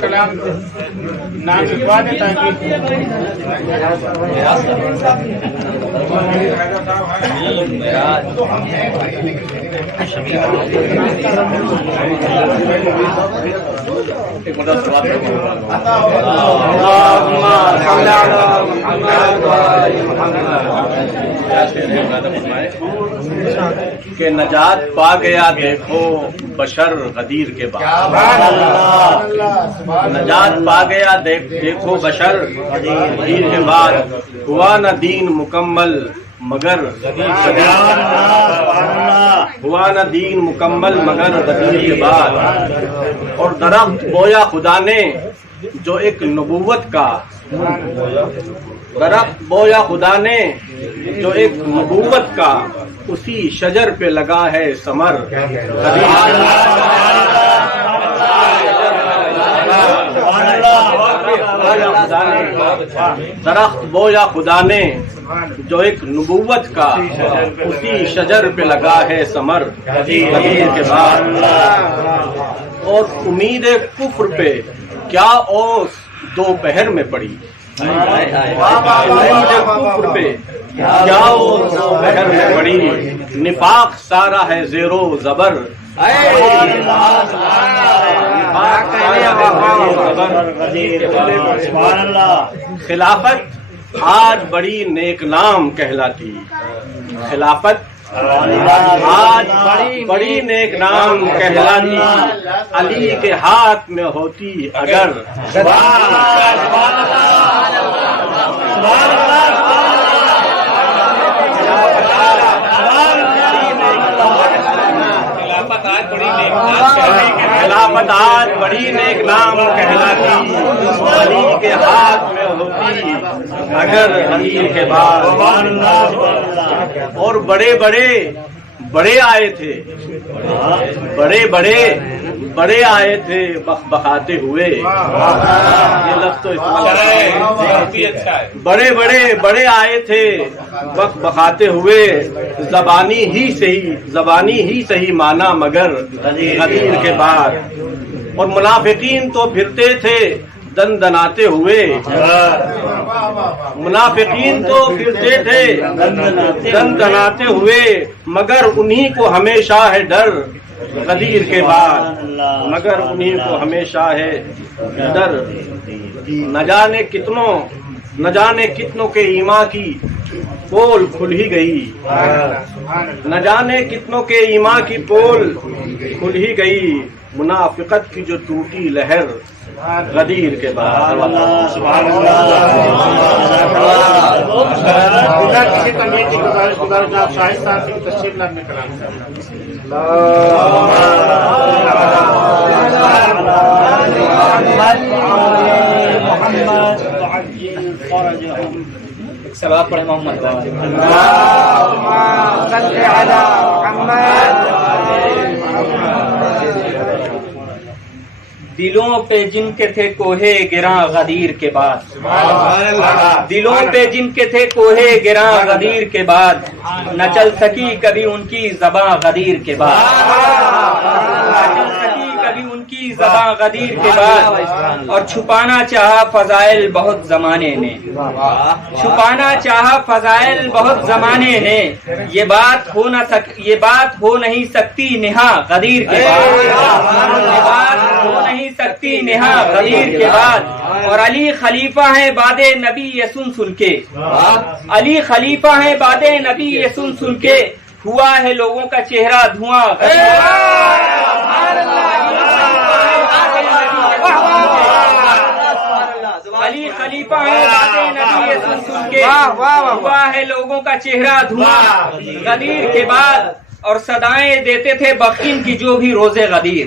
کلام نام لکھوا دے تاکہ کہ نجات پا گیا دیکھو بشر غدیر کے بعد، نجات پا گیا دیکھو بشر غدیر کے بعد، ہوا نہ دین مکمل مگر ہوا نہ دین مکمل مگر غدیر کے بعد، اور درخت بویا خدا نے جو ایک نبوت کا، درخت بویا خدا نے جو ایک نبوت کا، اسی شجر پہ لگا ہے ثمر درخت بویا خدا نے جو ایک نبوت کا، اسی شجر پہ لگا ہے ثمر غدیر کے بعد، اور امید کفر پہ کیا اوس دوپہر میں پڑی، امید کفر پہ کیا اوس دوپہر میں پڑی، نفاق سارا ہے زیر و زبر، خلافت آج بڑی نیک نام کہلاتی، خلافت آج بڑی نیک نام کہلاتی، علی کے ہاتھ میں ہوتی اگر، خلافت آج بڑی نیک نام کہلاتی، علی کے ہاتھ میں ہوتی اگر غدیر کے بعد، اور بڑے بڑے آئے تھے، بڑے آئے تھے بخاتے ہوئے، یہ لفظ تو بڑے آئے تھے بخاتے ہوئے، زبانی ہی صحیح مانا مگر غدیر کے بعد، اور منافقین تو پھرتے تھے دن دناتے ہوئے، منافقین تو پھرتے تھے دن دناتے ہوئے، مگر انہی کو ہمیشہ ہے ڈر غدیر کے بعد، مگر انہی کو ہمیشہ ہے ڈر، نہ جانے کتنوں کے ایمان کی پول کھل ہی گئی، نہ جانے کتنوں کے ایمان کی پول کھل ہی گئی، منافقت کی جو ٹوٹی لہر غدیر کے بعد۔ کسی تنظیم کی گزارش آپ شاہد صاحب کی تشریف لانے کلام سلام پڑھے محمد دلوں پہ جن کے تھے کوہے گراں غدیر کے بعد، دلوں پہ جن کے تھے کوہے گراں غدیر کے بعد، نہ چل سکی کبھی ان کی زباں غدیر کے بعد، نہ چل سکی کبھی ان کی زباں غدیر کے بعد، اور چھپانا چاہا فضائل بہت زمانے نے، چھپانا چاہا فضائل بہت زمانے نے، یہ بات ہو نہیں سکتی نہا غدیر کے بعد، یہ بات ہو نہیں سکتی نہا غدیر کے بعد، اور علی خلیفہ ہیں بعد نبی یہ سن کے، علی خلیفہ ہیں بعد نبی یہ سن کے، ہوا ہے لوگوں کا چہرہ دھواں، علی خلیفہ ہیں بعد نبی یہ سن کے، ہوا ہے لوگوں کا چہرہ دھواں غدیر کے بعد، اور صدائیں دیتے تھے بخشن کی جو بھی روزے غدیر،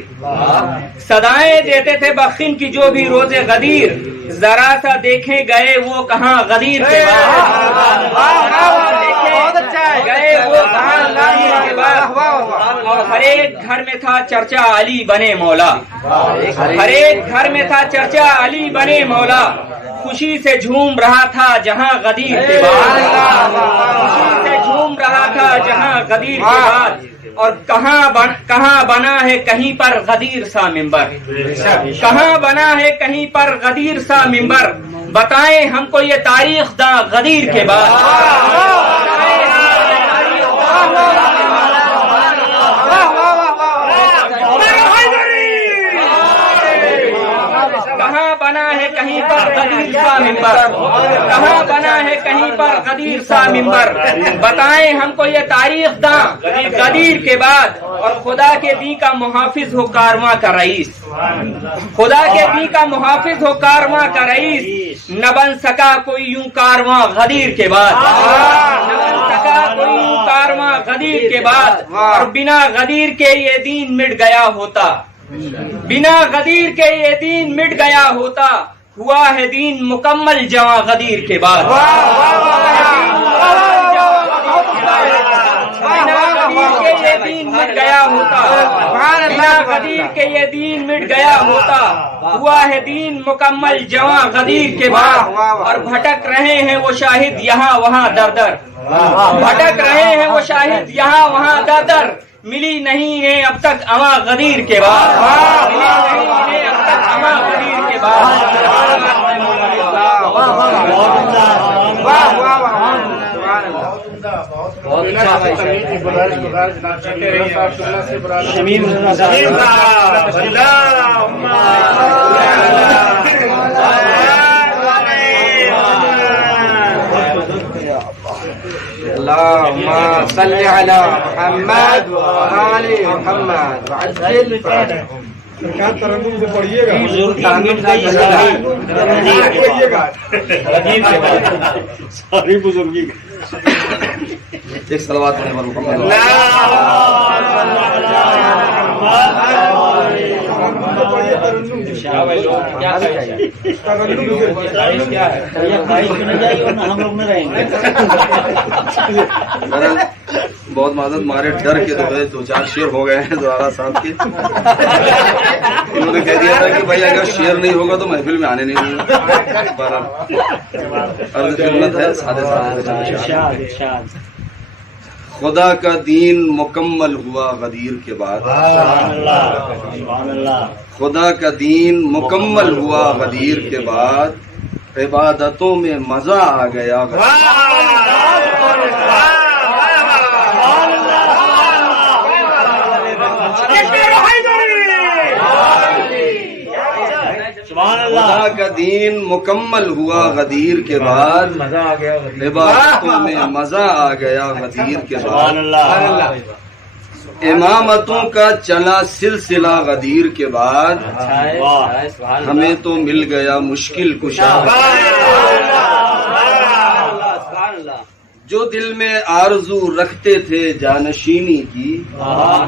صدائیں دیتے تھے بخشن کی جو بھی روزے غدیر، ذرا سا دیکھے گئے وہ کہاں غدیر کے بعد، دیکھے گئے وہ کہاں غدیر کے بعد، اور ہر ایک گھر میں تھا چرچا علی بنے مولا، ہر ایک گھر میں تھا چرچا علی بنے مولا، خوشی سے جھوم رہا تھا جہاں غدیر کے بعد، خوشی سے جھوم رہا تھا جہاں غدیر کے بعد، اور کہاں بنا ہے کہیں پر غدیر سا ممبر، کہاں بنا ہے کہیں پر غدیر سا ممبر، بتائیں ہم کو یہ تاریخ داں غدیر کے بعد، کہاں بنا ہے کہیں پر غدیر سا ممبر، کہاں بنا ہے کہیں پر غدیر سا ممبر، بتائیں ہم کو یہ تاریخ داں غدیر کے بعد، اور خدا کے دین کا محافظ ہو کارواں کا رئیس، خدا کے دین کا محافظ ہو کارواں کا رئیس، نہ بن سکا کوئی یوں کارواں غدیر کے بعد، نہ بن سکا کوئی یوں کارواں غدیر کے بعد، اور بنا غدیر کے یہ دین مٹ گیا ہوتا، بنا غدیر کے یہ دین مٹ گیا ہوتا، ہوا ہے دین مکمل جواں غدیر کے بعد، بنا غدیر کے یہ دین مٹ گیا ہوتا، بنا غدیر کے یہ دین مٹ گیا ہوتا، ہوا ہے دین مکمل جواں غدیر کے بعد، اور بھٹک رہے ہیں وہ شاہد یہاں وہاں در در، بھٹک رہے ہیں وہ شاہد یہاں وہاں در در، ملی نہیں ہے اب تک اواں غدیر کے بعد، ملی نہیں ہے اب تک اواں غدیر کے بعد۔ اللهم صل على محمد وآل محمد وعجل ترنم سے پڑھیے گا، ساری بزرگی ایک صلوات پڑھنے پر محمد بہت معذرت، ہمارے ڈر کے دو چار شعر ہو گئے ہیں دوبارہ صاحب کے، انہوں نے کہہ دیا تھا کہ بھائی اگر شعر نہیں ہوگا تو محفل میں آنے نہیں دوں گا، عرض خدمت ہے سادے سادے۔ خدا کا دین مکمل ہوا غدیر کے بعد، خدا کا دین مکمل ہوا غدیر کے بعد، عبادتوں میں مزہ آ گیا خدا کا دین مکمل ہوا غدیر کے بعد، عبادتوں میں مزہ آ گیا غدیر کے بعد، امامتوں کا چلا سلسلہ غدیر کے بعد، ہمیں تو مل گیا مشکل کشا، جو دل میں آرزو رکھتے تھے جانشینی کی،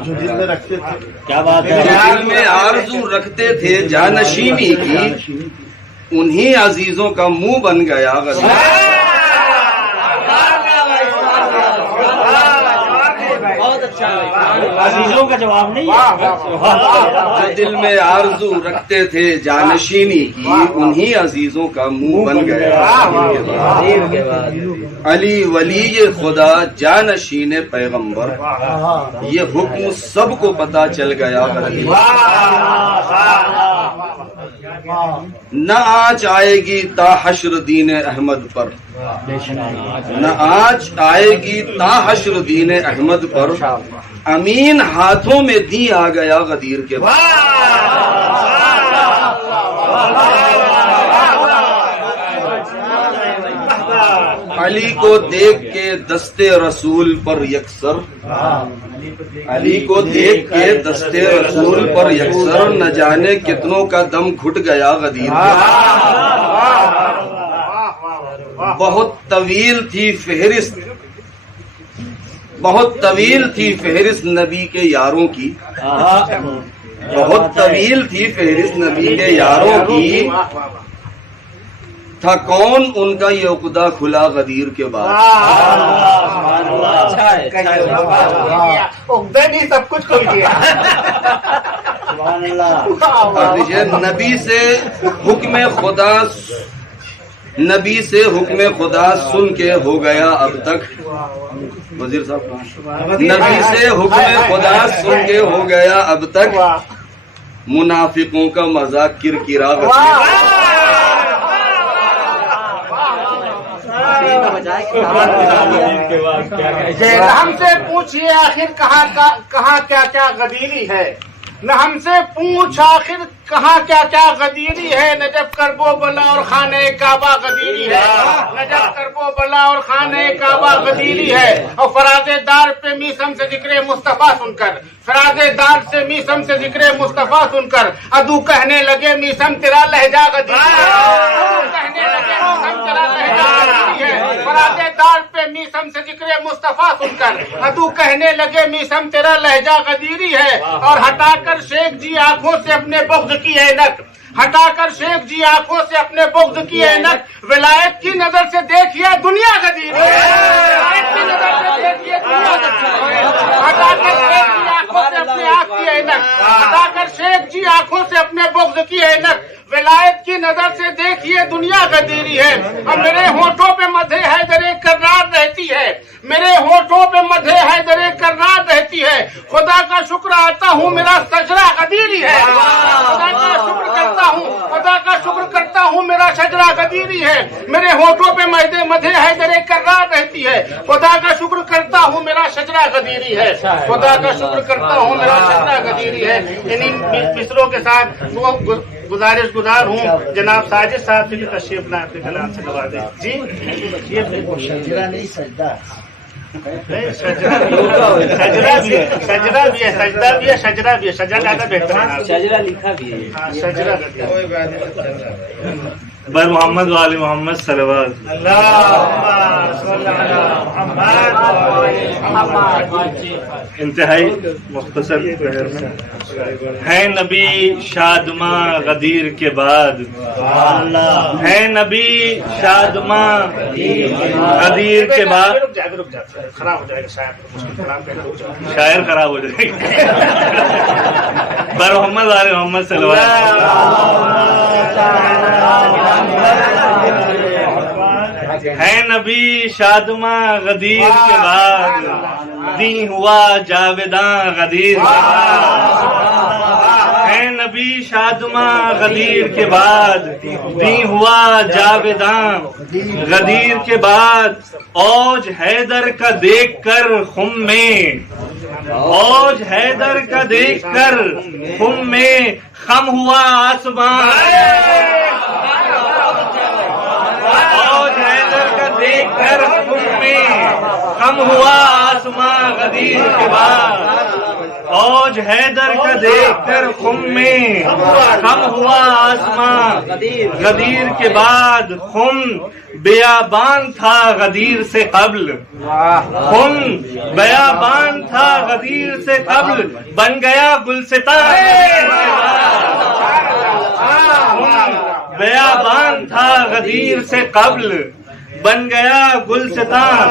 جو دل میں رکھتے تھے، کیا بات جو دل میں آرزو رکھتے تھے جانشینی کی، انہی عزیزوں کا منہ بن گیا غدیر، عزیزوں کا جواب نہیں، جو دل میں آرزو رکھتے تھے جانشینی کی، انہی عزیزوں کا منہ بن گیا علی ولی خدا جانشین پیغمبر، یہ حکم سب کو پتا چل گیا غدیر، نہ آج آئے گی تا حشر دین احمد پر، نہ آج آئے گی تا حشر دین احمد پر، امین ہاتھوں میں دی آ گیا غدیر کے بعد، علی کو دیکھ کے دستے رسول پر یکسر، علی کو دیکھ کے دستے رسول پر یکسر، نہ جانے کتنوں کا دم گھٹ گیا غدیر کے بعد، بہت طویل تھی فہرست، بہت طویل تھی فہرست نبی کے یاروں کی، بہت طویل تھی فہرست نبی کے یاروں کی، تھا کون ان کا یہ عقدہ کھلا غدیر کے بعد. اچھا ہے عقدہ نہیں سب کچھ کھل گیا. نبی سے حکم خدا سن کے ہو گیا اب تک. وزیر صاحب نبی سے حکم خدا سن کے ہو گیا اب تک منافقوں کا مذاق کرکرا. ہم سے پوچھئے آخر کہاں کیا کیا غدیری ہے. نہ ہم سے پوچھ آخر کہاں کیا کیا غدیری ہے. نجف کرب و بلا اور خانہ کعبہ غدیری ہے. نجف کرب و بلا اور خانہ کعبہ غدیری ہے. اور فراز دار پہ میسم سے ذکر مصطفیٰ سن کر فراز دار سے میسم سے ذکر مصطفیٰ سن کر ادو کہنے لگے میسم تیرا لہجہ غدیری ہے. کہنے لگے میسم تیرا لہجہ غدیری ہے. فراز دار پہ میسم سے ذکر مصطفیٰ سن کر ادو کہنے لگے میسم تیرا لہجہ غدیری ہے. اور ہٹا کر شیخ جی آنکھوں سے اپنے بغض کی اینک ہٹا کر شیخ جی آنکھوں سے اپنے بغض کی اینک ولایت کی نظر سے دیکھیے دنیا غدیر ہے. ولایت کی نظر سے دیکھیے دنیا غدیر ہے. ہٹا کر شیخ جی آنکھوں سے اپنے آنکھ کی اینک ہٹا کر شیخ جی آنکھوں سے اپنے بغض کی اینک ولایت کی نظر سے دیکھیے دنیا غدیری ہے. اور میرے ہونٹوں پہ مدح حیدر کرار رہتی ہے. میرے ہونٹوں پہ مدح حیدر کرار رہتی ہے. خدا کا شکر آتا ہوں میرا شجرہ غدیری ہے. خدا کا شکر کرتا ہوں خدا کا شکر کرتا ہوں میرا شجرہ غدیری ہے. میرے ہونٹوں پہ مدح حیدر کرار رہتی ہے. خدا کا شکر کرتا ہوں میرا شجرہ غدیری ہے. خدا کا شکر کرتا ہوں میرا شجرہ غدیری ہے. انہیں مصروں کے ساتھ وہ گزارش گزار ہوں جناب ساجد صاحب سے تشریف لائیں اپنے کلام سے نوازیں. جی شجرہ نہیں سجدہ. سجدہ بھی ہے سجدہ بھی ہے شجرہ بھی ہے. شجرہ زیادہ بہتر ہے. شجرہ لکھا بھی ہے. ہاں شجرہ بر محمد وآل محمد صلوات. انتہائی مختصر ہے نبی شادماں غدیر کے بعد. ہے نبی شادماں غدیر کے بعد. رک جاتا خراب ہو جائے گا شاید شاعر خراب ہو جائے گا. بر محمد وآل محمد صلوات. ہے نبی شادماں غدیر کے بعد دی ہوا جاویداں غدیر کے بعد. ہے نبی شادماں غدیر کے بعد دی ہوا جاویداں غدیر کے بعد. اوج حیدر کا دیکھ کر خم میں اوج حیدر کا دیکھ کر خم میں خم ہوا آسمان. دیکھ کر خم میں خم ہوا آسمان غدیر کے بعد. اوج حیدر کا دیکھ کر خم میں خم ہوا آسمان غدیر کے بعد. خم بیابان تھا غدیر سے قبل. خم بیابان تھا غدیر سے قبل بن گیا گلستان. بیابان تھا غدیر سے قبل بن گیا گلستان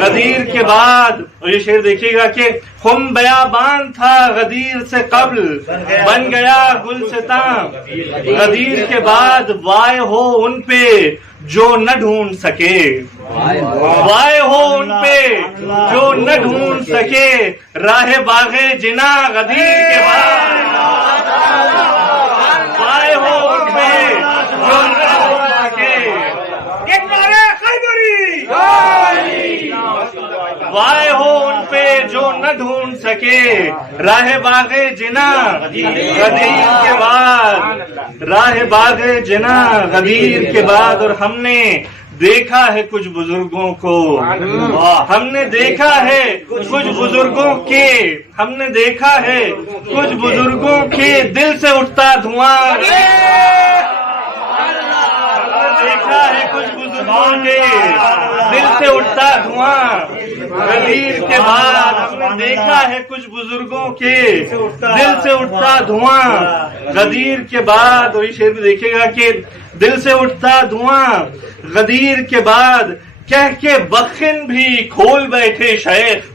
غدیر کے بعد. اور یہ شعر دیکھیے گا کہ خم بیابان تھا غدیر سے قبل بن گیا گلستان غدیر کے بعد. وائے ہو ان پہ جو نہ ڈھونڈ سکے. وائے ہو ان پہ جو نہ ڈھونڈ سکے راہ باغ جنا غدیر کے بعد. وائے ہو ان پہ جو نہ ڈھونڈ سکے. وائے ہو ان پہ جو نہ ڈھونڈ سکے راہ باغ جنا غدیر کے بعد. راہ باغ جنا غدیر کے بعد. اور ہم نے دیکھا ہے کچھ بزرگوں کو. ہم نے دیکھا ہے کچھ بزرگوں کے. ہم نے دیکھا ہے کچھ بزرگوں کے دل سے اٹھتا دھواں. دیکھا ہے کچھ بزرگوں کے دل سے اٹھتا دھواں غدیر کے بعد. ہم نے دیکھا ہے کچھ بزرگوں کے دل سے اٹھتا دھواں غدیر کے بعد. اور یہ شعر بھی دیکھیے گا کہ دل سے اٹھتا دھواں غدیر کے بعد کہہ کے بخن بھی کھول بیٹھے شیخ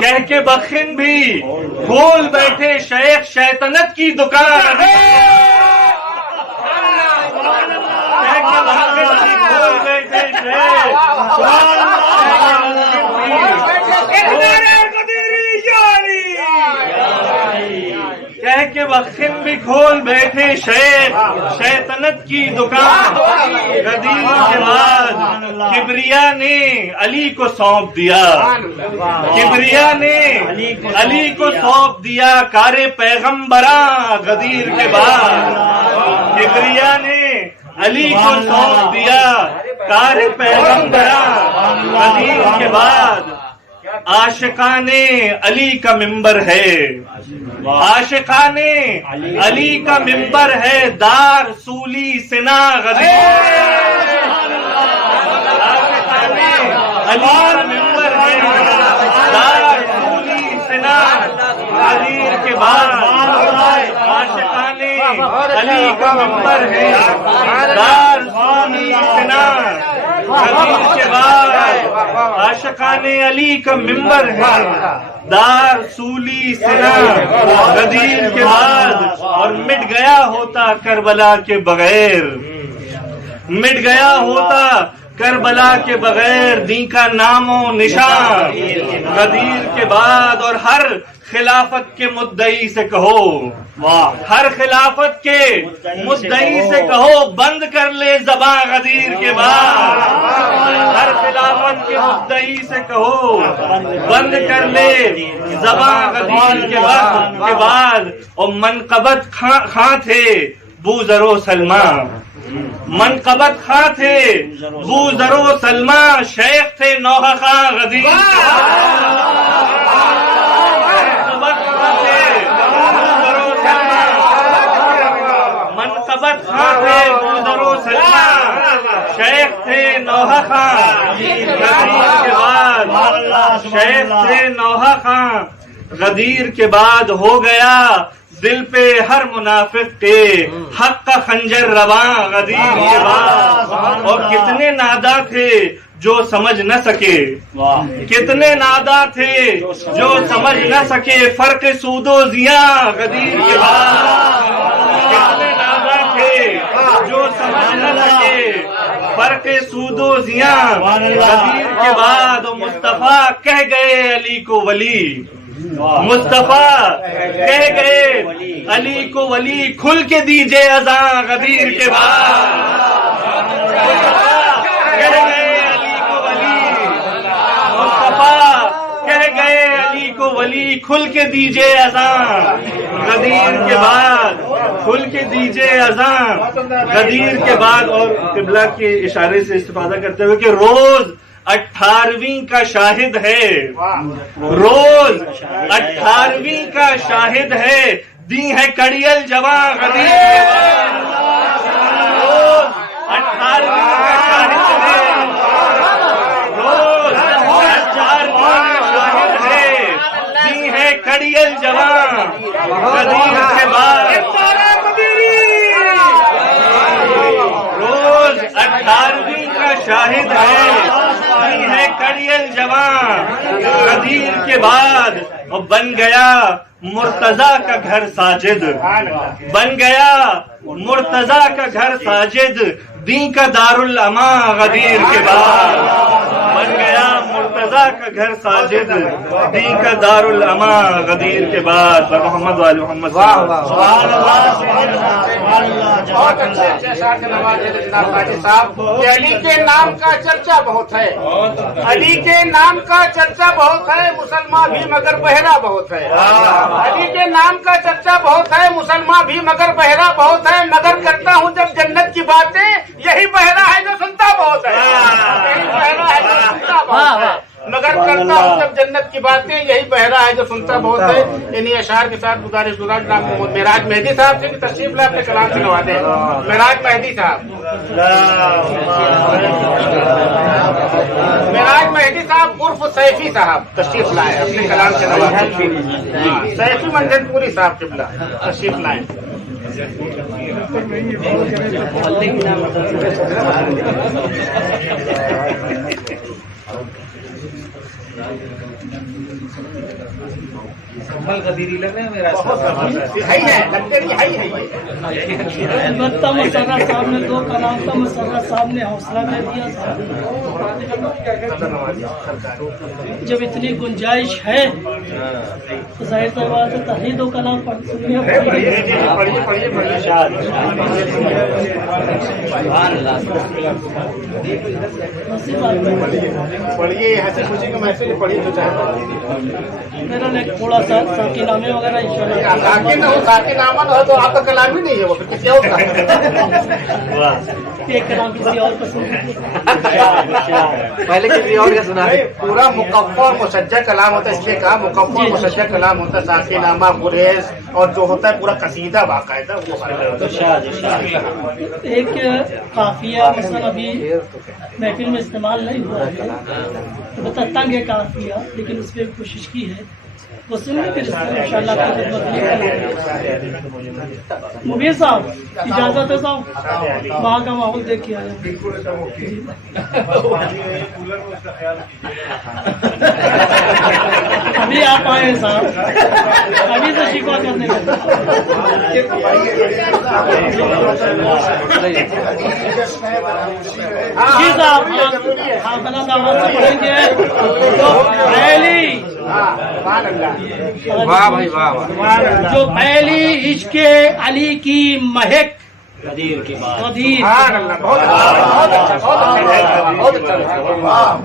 کہہ کے بخن بھی کھول بیٹھے شیخ شیطنت کی دکان کہہ کے بخن بھی کھول بیٹھے کہہ کے بخن بھی کھول بیٹھے شیخ شیطنت کی دکان غدیر کے بعد کبریا نے علی کو سونپ دیا کبریا نے علی کو سونپ دیا کار پیغمبراں غدیر کے بعد کبریا نے علی کو سونپ دیا کار پیغمبراں غدیر کے بعد عاشقان علی کا ممبر ہے عاشقان علی کا ممبر ہے دار سولی سنا غدیر عاشقان علی کا ممبر ہے دار سولی سنا غدیر کے بعد عاشقان علی کا ممبر ہے دار سولی سنا غدیر کے بعد عاشقان علی کا ممبر ہے دار سولی سنا غدیر کے بعد اور مٹ گیا ہوتا کربلا کے بغیر مٹ گیا ہوتا کربلا کے بغیر دین کا نام و نشان غدیر کے بعد اور ہر خلافت کے مدعی سے کہو ہر خلافت کے مدعی سے کہو بند کر لے زباں غدیر کے بعد ہر خلافت کے مدعی سے کہو بند کر لے زباں غدیر کے بعد اور منقبت خاں تھے بوذر و سلمان منقبت خاں تھے بوذر و سلمان شیخ تھے نوحہ خاں غدیر منقبت خاں تھے بوذر و سلمان شیخ تھے نوحہ خاں غدیر کے بعد شیخ تھے نوحہ خاں غدیر کے بعد ہو گیا دل پہ ہر منافق کے حق کا خنجر رواں غدیر کے بعد اور کتنے نادا تھے جو سمجھ نہ سکے کتنے نادا تھے جو سمجھ نہ سکے فرق سود و زیاں غدیر کے بعد کتنے نادا تھے جو سمجھ نہ سکے فرق سود و زیاں غدیر کے بعد مصطفیٰ کہہ گئے علی کو ولی مصطفیٰ کہہ گئے علی کو ولی کھل کے دیجئے اذاں غدیر کے بعد مصطفیٰ کہہ گئے علی کو ولی مصطفیٰ کہہ گئے علی کو ولی کھل کے دیجئے اذاں غدیر کے بعد کھل کے دیجئے اذاں غدیر کے بعد اور قبلہ کے اشارے سے استفادہ کرتے ہوئے کہ روز 18ویں کا شاہد ہے روز 18ویں کا شاہد ہے دی ہے کڑیل جواں غدیر کے بعد روز 18ویں کا شاہد ہے روز 18ویں کا شاہد ہے دی ہے کڑیل جواں غدیر کے بعد روز 18ویں کا شاہد ہے کڑیل جوان غدیر کے بعد اور بن گیا مرتضیٰ کا گھر ساجد بن گیا مرتضیٰ کا گھر ساجد دین کا دارالامان غدیر کے بعد بن گیا مرتضیٰ کا گھر ساجد دین کا دارالامان غدیر کے بعد محمد وآل محمد بہت اچھے اچھے شاعر کے نوازے جناب قاضی صاحب کہ علی کے نام کا چرچا بہت ہے علی کے نام کا چرچا بہت ہے مسلمان بھی مگر بہرا بہت ہے علی کے نام کا چرچا بہت ہے مسلمان بھی مگر بہرا بہت ہے مگر کرتا ہوں جب جنت کی باتیں یہی بہرا ہے جو سنتا بہت ہے یہی بہرا ہے جو سنتا بہت ہے مگر کرتا ہوں جب جنت کی باتیں یہی بہرا ہے جو سنتا بہت ہے انہیں اشعار کے ساتھ گزارش معراج مہدی صاحب سے بھی تشریف لائے اپنے کلام سے نوازے معراج مہدی صاحب معراج مہدی صاحب عرف سیفی صاحب تشریف لائے اپنے کلام سے نوازے سیفی منجن پوری صاحب قبلہ تشریف لائے البتہ مسرہ صاحب نے 2 کلام کا مسرہ صاحب نے حوصلہ دے دیا تھا. جب اتنی گنجائش ہے تو ظاہر سی بات ہے تحریر 2 کلام پڑھنے پڑھیے ہنسی خوشی کا محفل پڑھیے تو چاہے میرا ایک تھوڑا سا ساکی نامے وغیرہ ساکی نامہ ہو تو آپ کا کلام ہی نہیں ہے وہ کسی اور کا ایک کلام کسی اور پسند پہلے کسی اور کا سنا پورا مکفہ اور مسجع کلام ہوتا ہے. اس لیے کہا مکفہ اور مسجع کلام ہوتا ہے. ساکی نامہ گریز اور جو ہوتا ہے پورا قصیدہ باقاعدہ وہ ایک قافیہ مثلا ابھی محفل میں استعمال نہیں ہوا ہے بتا تنگ ہے قافیہ لیکن اس پہ کوشش کی ہے وہ سن لیں پھر ان شاء اللہ مبین صاحب اجازت ہے صاحب وہاں کا ماحول دیکھ کے آیا ابھی آپ آئے ہیں صاحب ابھی سے شکوا کرنے کا جی صاحب آپ بنا دعوت سے پڑھیں گے جو پہلی عشق علی کی مہک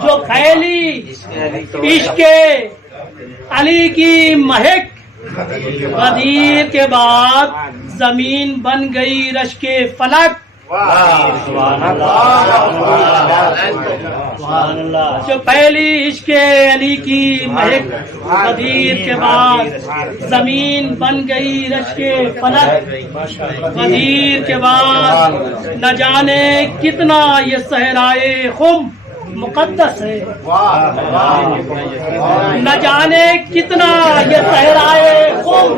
جو پہلی عشق علی کی مہک غدیر کے بعد زمین بن گئی رش کے فلک جو پہلی عشق علی کی مہک غدیر کے بعد زمین بن گئی رش کے فلک غدیر کے بعد نہ جانے کتنا یہ صحرائے خم مقدس ہے نہ جانے کتنا یہ صحرائے خم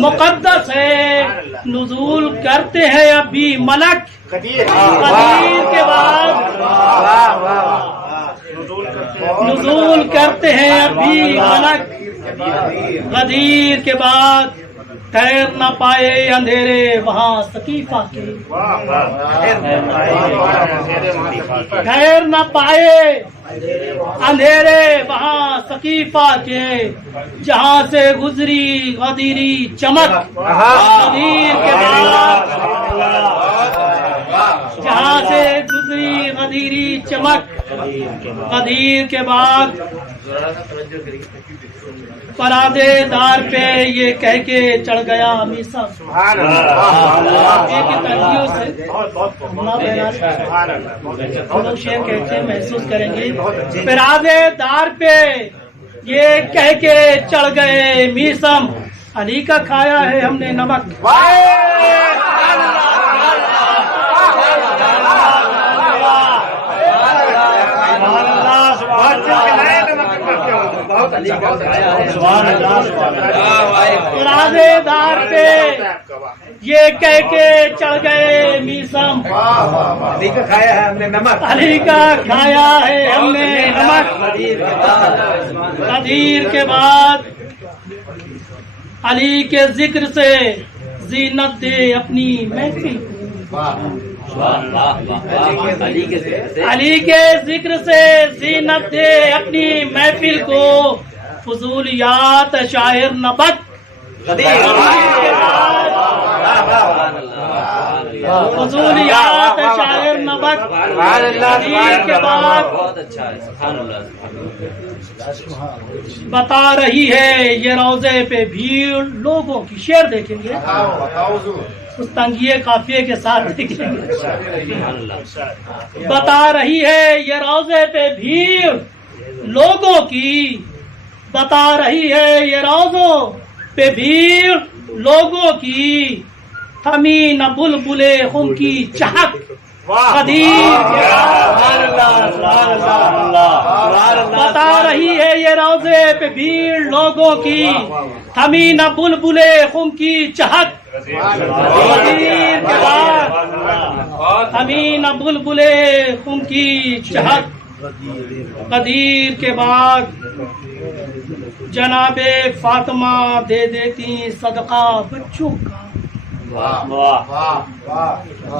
مقدس ہے نزول کرتے ہیں ابھی ملک غدیر کے بعد نزول کرتے ہیں ابھی ملک غدیر کے بعد ٹھہر نہ پائے اندھیرے وہاں ثقیفہ کے ٹھہر نہ پائے اندھیرے وہاں ثقیفہ کے جہاں سے گزری غدیری چمک غدیر کے بعد جہاں سے گزری غدیری چمک غدیر کے بعد پرادے دار پہ یہ کہہ کے چڑھ گیا میسا لوگ شعر کہتے ہیں محسوس کریں گے پرادے دار پہ یہ کہہ کے چڑھ گئے میسم علی کا کھایا ہے ہم نے نمک ارادے دار پہ یہ کہہ کے چڑھ گئے میسم علی کا کھایا ہے ہم نے نمک علی کا کھایا ہے ہم نے نمک غدیر کے بعد علی کے ذکر سے زینت دے اپنی محفل علی کے ذکر سے زینت دے اپنی محفل کو فضولیات شاعر نبت فضولیات شاعر نبت کے بعد بتا رہی ہے یہ روضے پہ بھیڑ لوگوں کی شعر دیکھیں گے اس تنگیے قافیے کے ساتھ دیکھیں گے بتا رہی ہے یہ روضے پہ بھیڑ لوگوں کی بتا رہی ہے یہ روضوں پہ بھیڑ لوگوں کی تھمی نہ بلبلے خم کی چہک بتا رہی ہے یہ روضے پہ بھیڑ لوگوں کی تھمی نہ بلبلے خم کی چہک غدیر کے بعد امین بلبل خم کی چہت، غدیر کے بعد جناب فاطمہ دے دیتی صدقہ بچوں کا،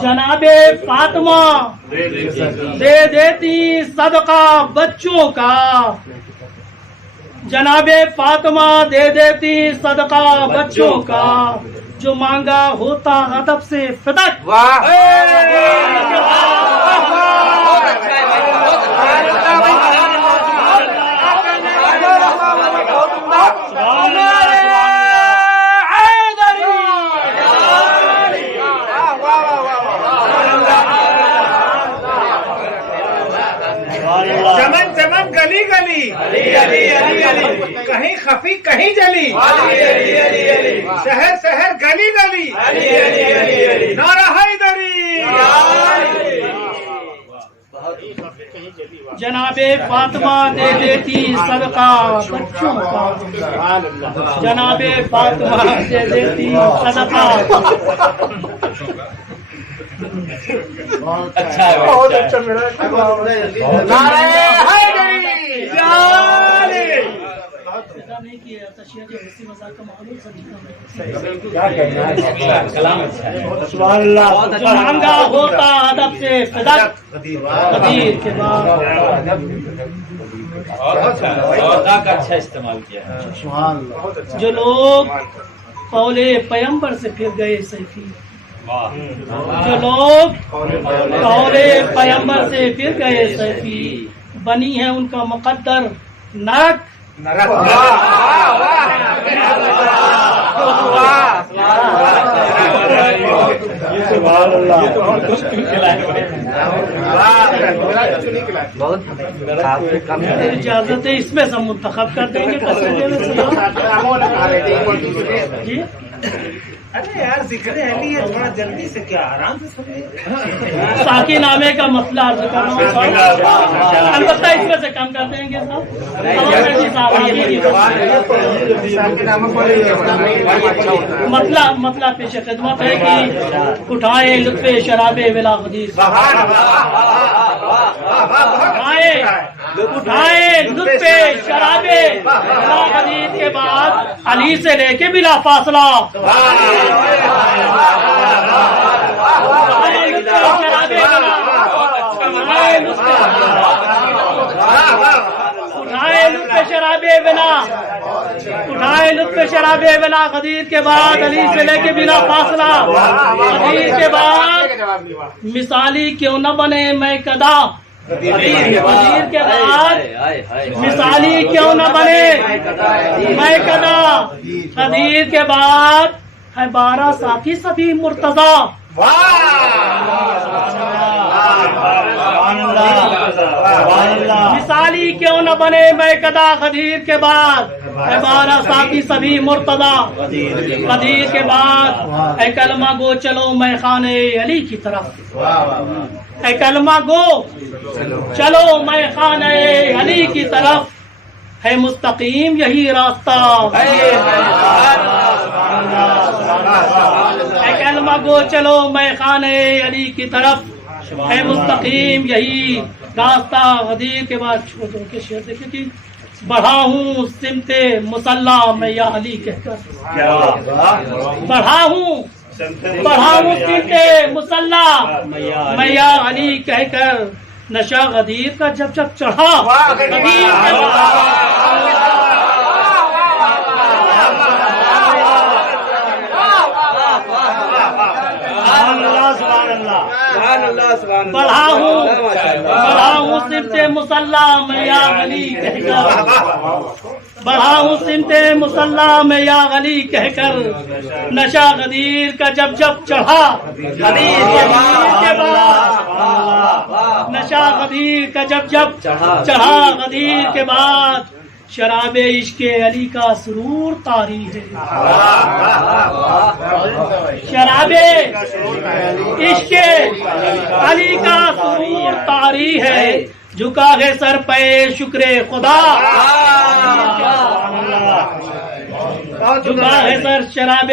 جناب فاطمہ دے دیتی صدقہ بچوں کا، جناب فاطمہ دے دیتی صدقہ بچوں کا، جو مانگا ہوتا ادب سے فدق۔ چمن چمن گلی گلی، کہیں خفی کہیں جلی، شہر شہر گلی گلی، نعرہ حیدری۔ جناب فاطمہ دے دیتی صدقہ بچوں کا، جناب فاطمہ دے دیتی صدقہ۔ بہت اچھا میرا نعرہ حیدری۔ نہیں کیا تشیہ جو ہنسی مذاق کا معلوم جو مانگا ہوتا ادب سے فدق، غدیر کے بعد اچھا استعمال کیا، جو لوگ قول پیمبر سے پھر گئے سیفی، جو لوگ قول پیمبر سے پھر گئے سیفی، بنی ہے ان کا مقدر نرک۔ اجازت ہے اس میں سے منتخب کر دیں گے جی۔ ارے یار ذکر اہلی ہے، تھوڑا جلدی سے کیا آرام سے سن لیں۔ ساقی نامے کا مسئلہ عرض کر رہا ہوں، البتہ اس میں سے کم کر دیں گے مسئلہ پیش خدمت ہے کہ اٹھائے لطف شراب ولا غدیر، اٹھائے لطف شراب ولا غدیر کے بعد علی سے لے کے بلا فاصلہ اٹھائے لطف شراب بنا، اٹھائے لطف شراب بنا غدیر کے بعد علی سے لے کے بلا فاصلہ، غدیر کے بعد مثالی کیوں نہ بنے میں کدا، غدیر کے بعد مثالی کیوں نہ بنے میں کدا، غدیر کے بعد ہے 12 ساتھی سبھی مرتضی، مثالی کیوں نہ بنے میں کدا، غدیر کے بعد ہے 12 ساتھی سبھی مرتضی، غدیر کے بعد اے کلمہ گو چلو میں خانے علی کی طرف، اے کلمہ گو چلو میں خانے علی کی طرف، ہے مستقیم یہی راستہ، اے کلمہ گو چلو میں خانے علی کی طرف، ہے مستقیم یہی راستہ، غدیر کے بعد چھوٹوں کے شعر دیکھیں کہ بڑھا ہوں سمت مسلح میں یا علی کہہ کر، بڑھا ہوں سمت مسلح میں یا علی کہہ کر، نشہ غدیر کا جب جب چڑھا، غدیر بڑھا ہوں سمت مسلح میں یا علی کہہ کر، بڑھا ہوں سمت مسلح میں یا علی کہہ کر، نشہ غدیر کا جب جب چڑھا، غدیر کے بعد نشہ غدیر کا جب جب چڑھا، غدیر کے بعد شراب عشق علی کا سرور طاری ہے، شراب عشق علی کا سرور طاری ہے، جھکا ہے سر پہ شکر خدا، جھکا ہے سر شراب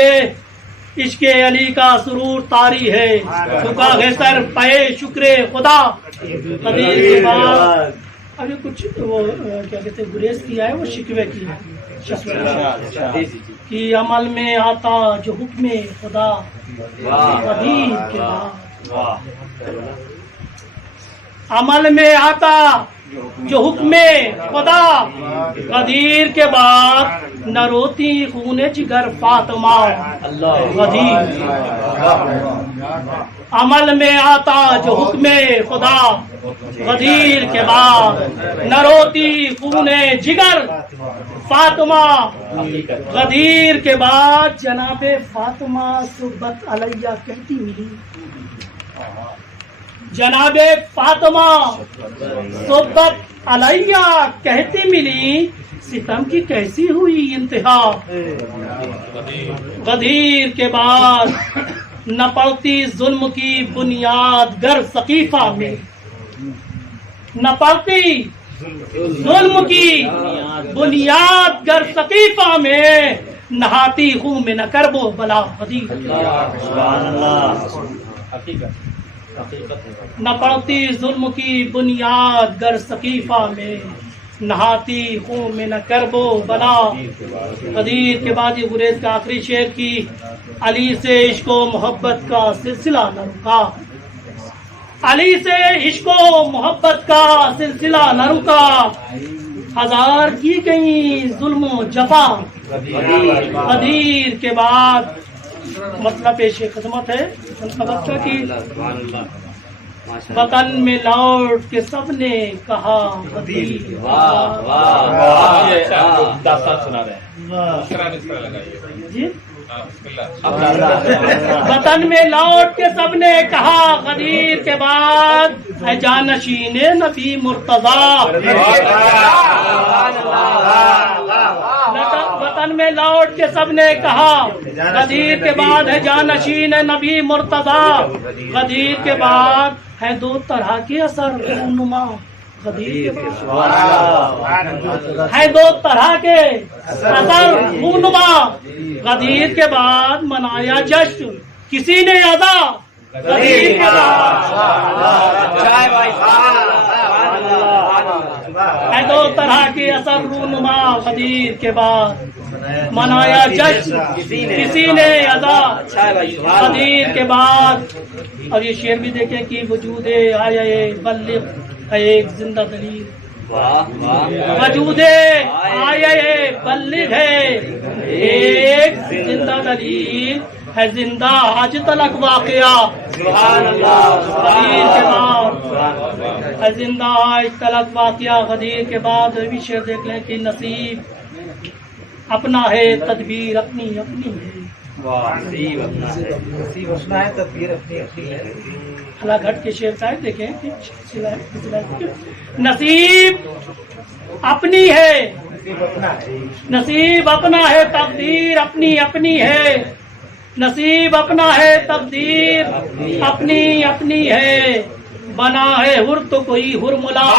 عشق علی کا سرور طاری ہے، جھکا ہے سر پے شکر خدا قدیر کے بعد ابھی کچھ وہ کیا کہتے ہیں گریز کیا ہے، وہ شکوے کی کہ عمل میں آتا جو حکم خدا قدیر کے بعد، عمل میں آتا جو حکم خدا قدیر کے بعد، نہ روتی خون جگر فاطمہ قدیر، عمل میں آتا جو حکم خدا قدیر کے بعد، نہ روتی خون جگر فاطمہ قدیر کے بعد، جناب فاطمہ صحبت علیہ کہتی ملی، جناب فاطمہ صحبت علیہ کہتی ملی، ستم کی کیسی ہوئی انتہا غدیر کے بعد، نہ پڑتی ظلم کی بنیاد گر ثقیفہ میں، نہ پڑتی ظلم کی بنیاد گر ثقیفہ میں، نہاتی خون میں نہ کربو بلا غدیر، نہ پڑتی ظلم کی بنیاد گر ثقیفہ میں، نہاتی خون میں نہ کربو بلا غدیر کے بعد یہ گریز کا آخری شعر کی علی سے عشق و محبت کا سلسلہ نہ رکا، علی سے عشق و محبت کا سلسلہ نہ رکا، ہزار کی گئی ظلم و جفا غدیر کے بعد، مسئلہ پیش خدمت ہے بچہ کی، وطن میں لوٹ کے سب نے کہا غدیر، جی وطن میں لوٹ کے سب نے کہا غدیر کے بعد، اے جانشین نبی مرتضیٰ، وطن میں لوٹ کے سب نے کہا غدیر کے بعد، ہے جانشین نبی مرتضیٰ، غدیر کے بعد ہے دو طرح کے اثر رونما غدیر کے بعد، ہے دو طرح کے اثر رونما غدیر کے بعد، منایا جشن کسی نے ادا غدیر کے بعد، ہے دو طرح کے اثر رونما غدیر کے بعد، منایا جشن کسی نے ادا غدیر کے بعد۔ اور یہ شعر بھی دیکھیں کہ وجود آیا بلغ ہے ایک زندہ دلیل، وجود آیا بلغ ہے ایک زندہ دلیل، ہے زندہ آج تلک واقعہ غدیر کے بعد، ہے زندہ آج تلک واقعہ غدیر کے بعد۔ بھی شعر دیکھ لیں کہ نصیب اپنا ہے تدبیر اپنی اپنی ہے، اللہ گھٹ کے شعر کا ہے دیکھیں کہ نصیب اپنی ہے، نصیب اپنا ہے تقدیر اپنی اپنی ہے، نصیب اپنا ہے تقدیر اپنی اپنی ہے، بنا ہے ہر تو کوئی ہر ملا،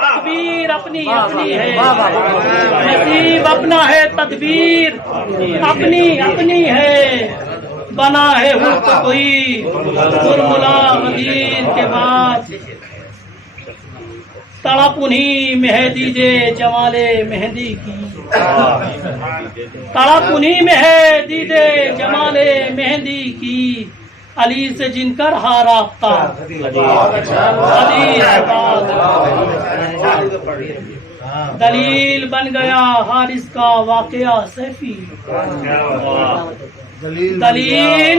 تدبیر اپنی اپنی ہے، نصیب اپنا ہے تدبیر اپنی اپنی ہے، بنا ہے ہر تو کوئی فرمولا غدیر کے بعد، تڑپ انہیں میں دیجے جمال مہندی کی، تڑپ انہیں میں ہے دیدے جمال مہندی کی، علی سے جن کا رہا رابطہ دلیل بن گیا حارث کا واقعہ سیفی، دلیل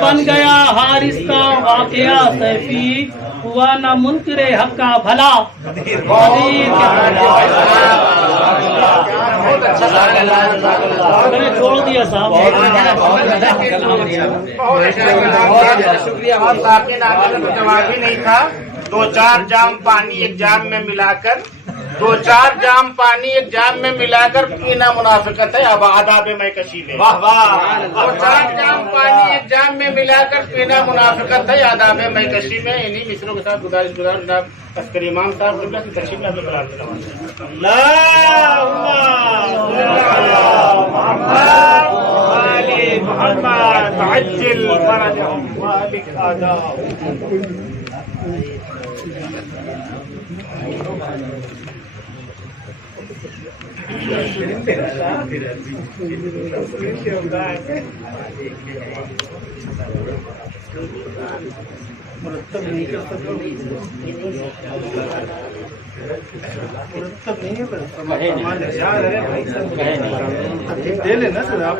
بن گیا حارث کا واقعہ سیفی، ہوا نہ منکر حق کا بھلا چھوڑ دیا صاحب، شکریہ، اور باقی جواب ہی نہیں تھا، 2-4 جام پانی ایک جام میں ملا کر دو چار جام پانی ایک جام میں ملا کر پینا منافقت ہے. اب آداب میں کشی میں واہ واہ دو چار جام پانی ایک جام میں ملا کر پینا منافقت ہے. آداب میں کشی میں انہی مصروں کے ساتھ گزارش جناب عسکری امام صاحب قبلہ کی تشریف میں محمد عجل فرجهم وابك آداءهم. دے لینا سر آپ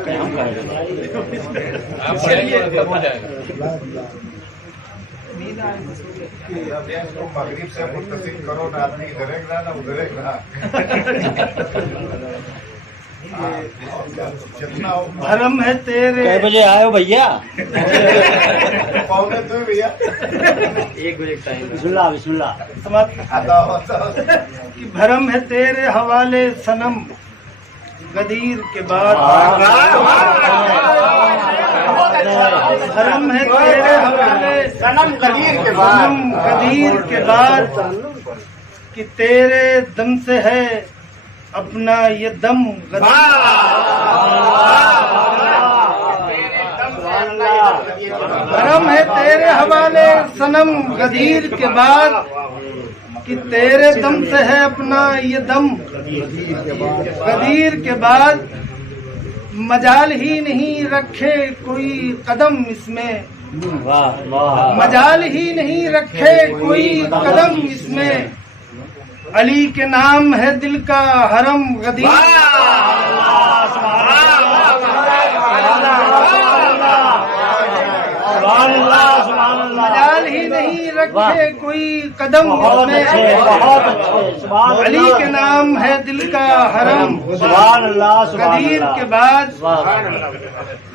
مغرب سے متصل کرو نہ آدمی ادھرے گا نہ ادھرے گا. جتنا بھرم ہے تیرے کئے بجے آئے ہو بھیا؟ پونے تو بھیا بسم اللہ بسم اللہ. کہ بھرم ہے تیرے حوالے صنم غدیر کے بعد. بھرم ہے تیرے حوالے صنم غدیر کے بعد صنم غدیر کے بعد کہ تیرے دم سے ہے اپنا یہ دم غدیر. بھرم ہے تیرے حوالے صنم غدیر کے بعد کہ تیرے دم سے ہے اپنا یہ دم غدیر کے بعد. مجال ہی نہیں رکھے کوئی قدم اس میں. مجال ہی نہیں رکھے کوئی قدم اس میں. علی کے نام ہے دل کا حرم غدیر. مجال ہی نہیں رکھے کوئی قدم اس میں. علی کے نام ہے دل کا حرم غدیر کے بعد.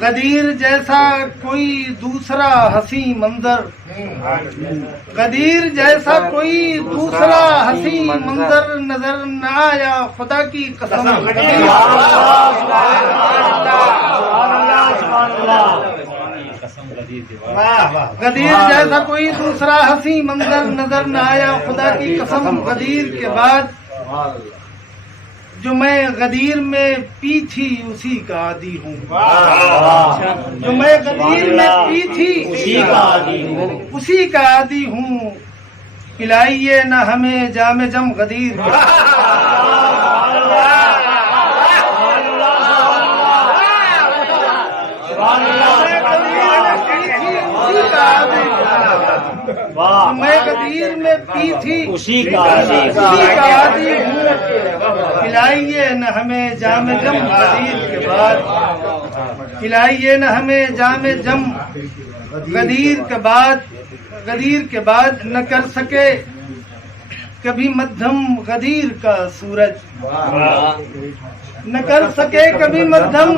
غدیر جیسا کوئی دوسرا حسین منظر. غدیر جیسا کوئی دوسرا حسین منظر نظر نہ آیا خدا کی قسم. غدیر جیسا کوئی دوسرا حسین منظر نظر نہ آیا خدا کی قسم. غدیر کے بعد جو میں غدیر میں پی تھی اسی کا عادی ہوں. جو میں غدیر میں پی تھی اسی کا عادی ہوں. پلائیے نہ ہمیں جام جم غدیر کے. میں غدیر میں پی تھی اسی کا عادی ہوں. پلائیے نہ ہمیں جام جم غدیر کے بعد. پلائیے نہ ہمیں جام جم غدیر کے بعد. غدیر کے بعد نہ کر سکے کبھی مدھم غدیر کا سورج. نہ کر سکے کبھی مدھم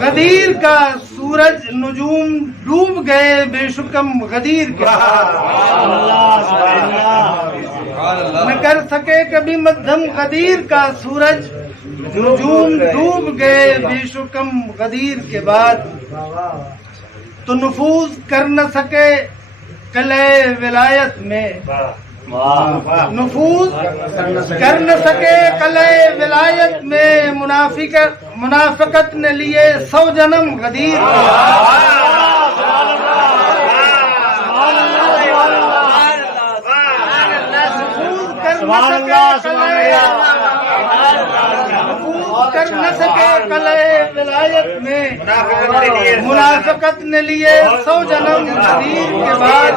غدیر کا سورج. نجوم ڈوب گئے بے شکم غدیر کے. نہ کر سکے کبھی مدھم غدیر کا سورج. نجوم ڈوب گئے بے شکم غدیر کے بعد. تو نفوذ کر نہ سکے قلعے ولایت میں. نفوذ کر نہ سکے قلعے ولایت میں. منافقت نے لیے 100 جنم غدیر. کر نہ سکے قلعے ولایت میں. منافقت نے لیے 100 جنم غدیر کے بعد.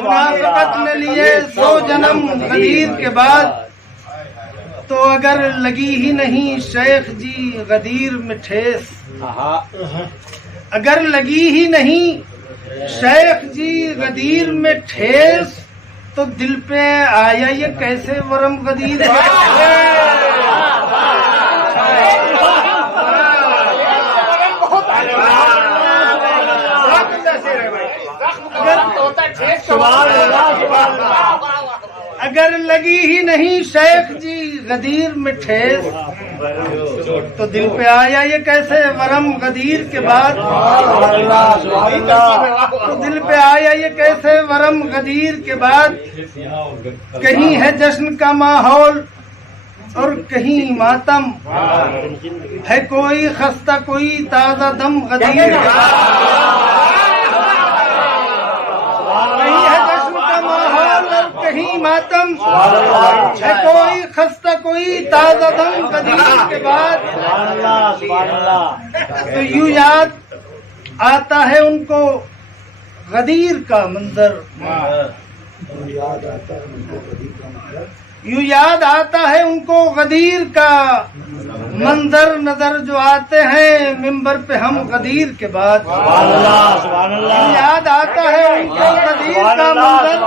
منافقت نے لیے 100 جنم غدیر کے بعد. تو اگر لگی ہی نہیں شیخ جی غدیر میں ٹھیس. اگر لگی ہی نہیں شیخ جی غدیر میں ٹھیس تو دل پہ آیا یہ کیسے ورم غدیر. اگر لگی ہی نہیں شیخ جی غدیر میں ٹھیس، تو دل پہ آیا یہ کیسے ورم غدیر کے بعد، تو دل پہ آیا یہ کیسے ورم غدیر کے بعد، کہیں ہے جشن کا ماحول اور کہیں ماتم، ہے کوئی خستہ کوئی تازہ دم غدیر کے بعد، کہیں ہے جشن کا ماحول اور کہیں ماتم، ہے کوئی خستہ کوئی تازہ دم غدیر کے بعد، تو یوں یاد آتا ہے ان کو غدیر کا منظر، یوں یاد آتا ہے ان کو غدیر کا منظر، نظر جو آتے ہیں ممبر پہ ہم غدیر کے بعد، یوں یاد آتا ہے ان کو غدیر کا منظر،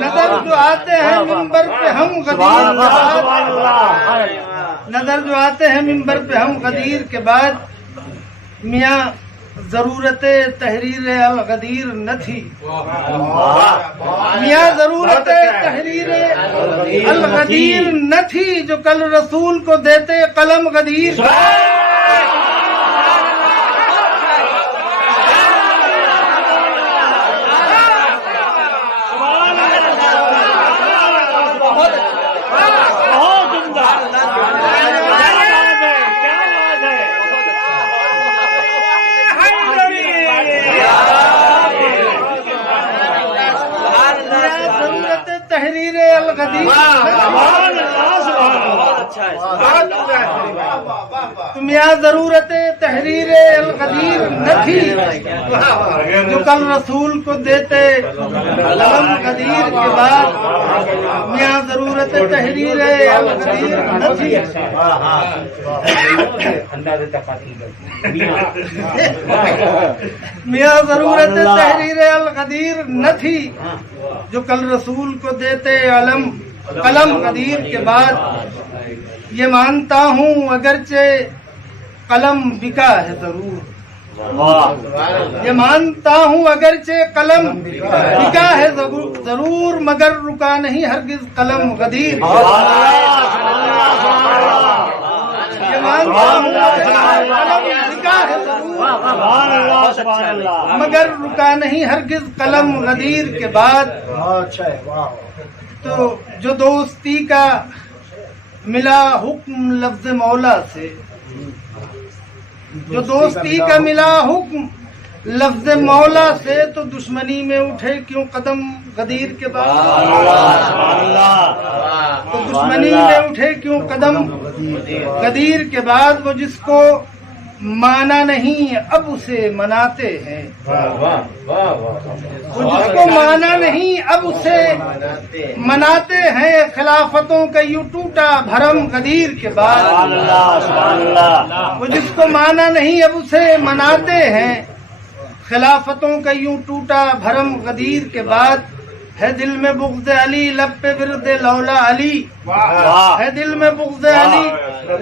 نظر جو آتے ہیں ممبر پہ ہم غدیر کے بعد، نظر جو آتے ہیں ممبر پہ ہم غدیر کے بعد، میاں ضرورت تحریر الغدیر نہ تھی، میاں ضرورت تحریر الغدیر نہ تھی، جو کل رسول کو دیتے قلم غدیر، تحریر الغدیر تم یہاں ضرورت تحریر الغدیر نہ تھی، جو کل رسول کو دیتے قلم غدیر کے بعد، میاں ضرورت تحریر الغدیر نہ تھی، میاں ضرورت تحریر الغدیر نہ تھی، جو کل رسول کو دیتے قلم غدیر کے بعد، یہ مانتا ہوں اگرچہ قلم بکا ہے ضرور، یہ مانتا ہوں اگرچہ قلم بکا ہے ضرور، مگر رکا نہیں ہرگز قلم غدیر، یہ مانتا ہوں قلم بکا ہے ضرور، مگر رکا نہیں ہرگز قلم غدیر کے بعد، تو جو دوستی کا ملا حکم لفظ مولا سے، جو دوستی کا ملا حکم لفظ مولا سے، تو دشمنی میں اٹھے کیوں قدم غدیر کے بعد، تو دشمنی میں اٹھے کیوں قدم غدیر کے بعد، وہ جس کو مانا نہیں اب اسے مناتے ہیں، وہ جس کو مانا نہیں اب اسے مناتے ہیں، خلافتوں کا یوں ٹوٹا بھرم غدیر کے بعد، وہ جس کو مانا نہیں اب اسے مناتے ہیں، خلافتوں کا یوں ٹوٹا بھرم غدیر کے بعد، ہے دل میں بغض علی لب پہ ورد لولا علی، ہے دل میں بغض علی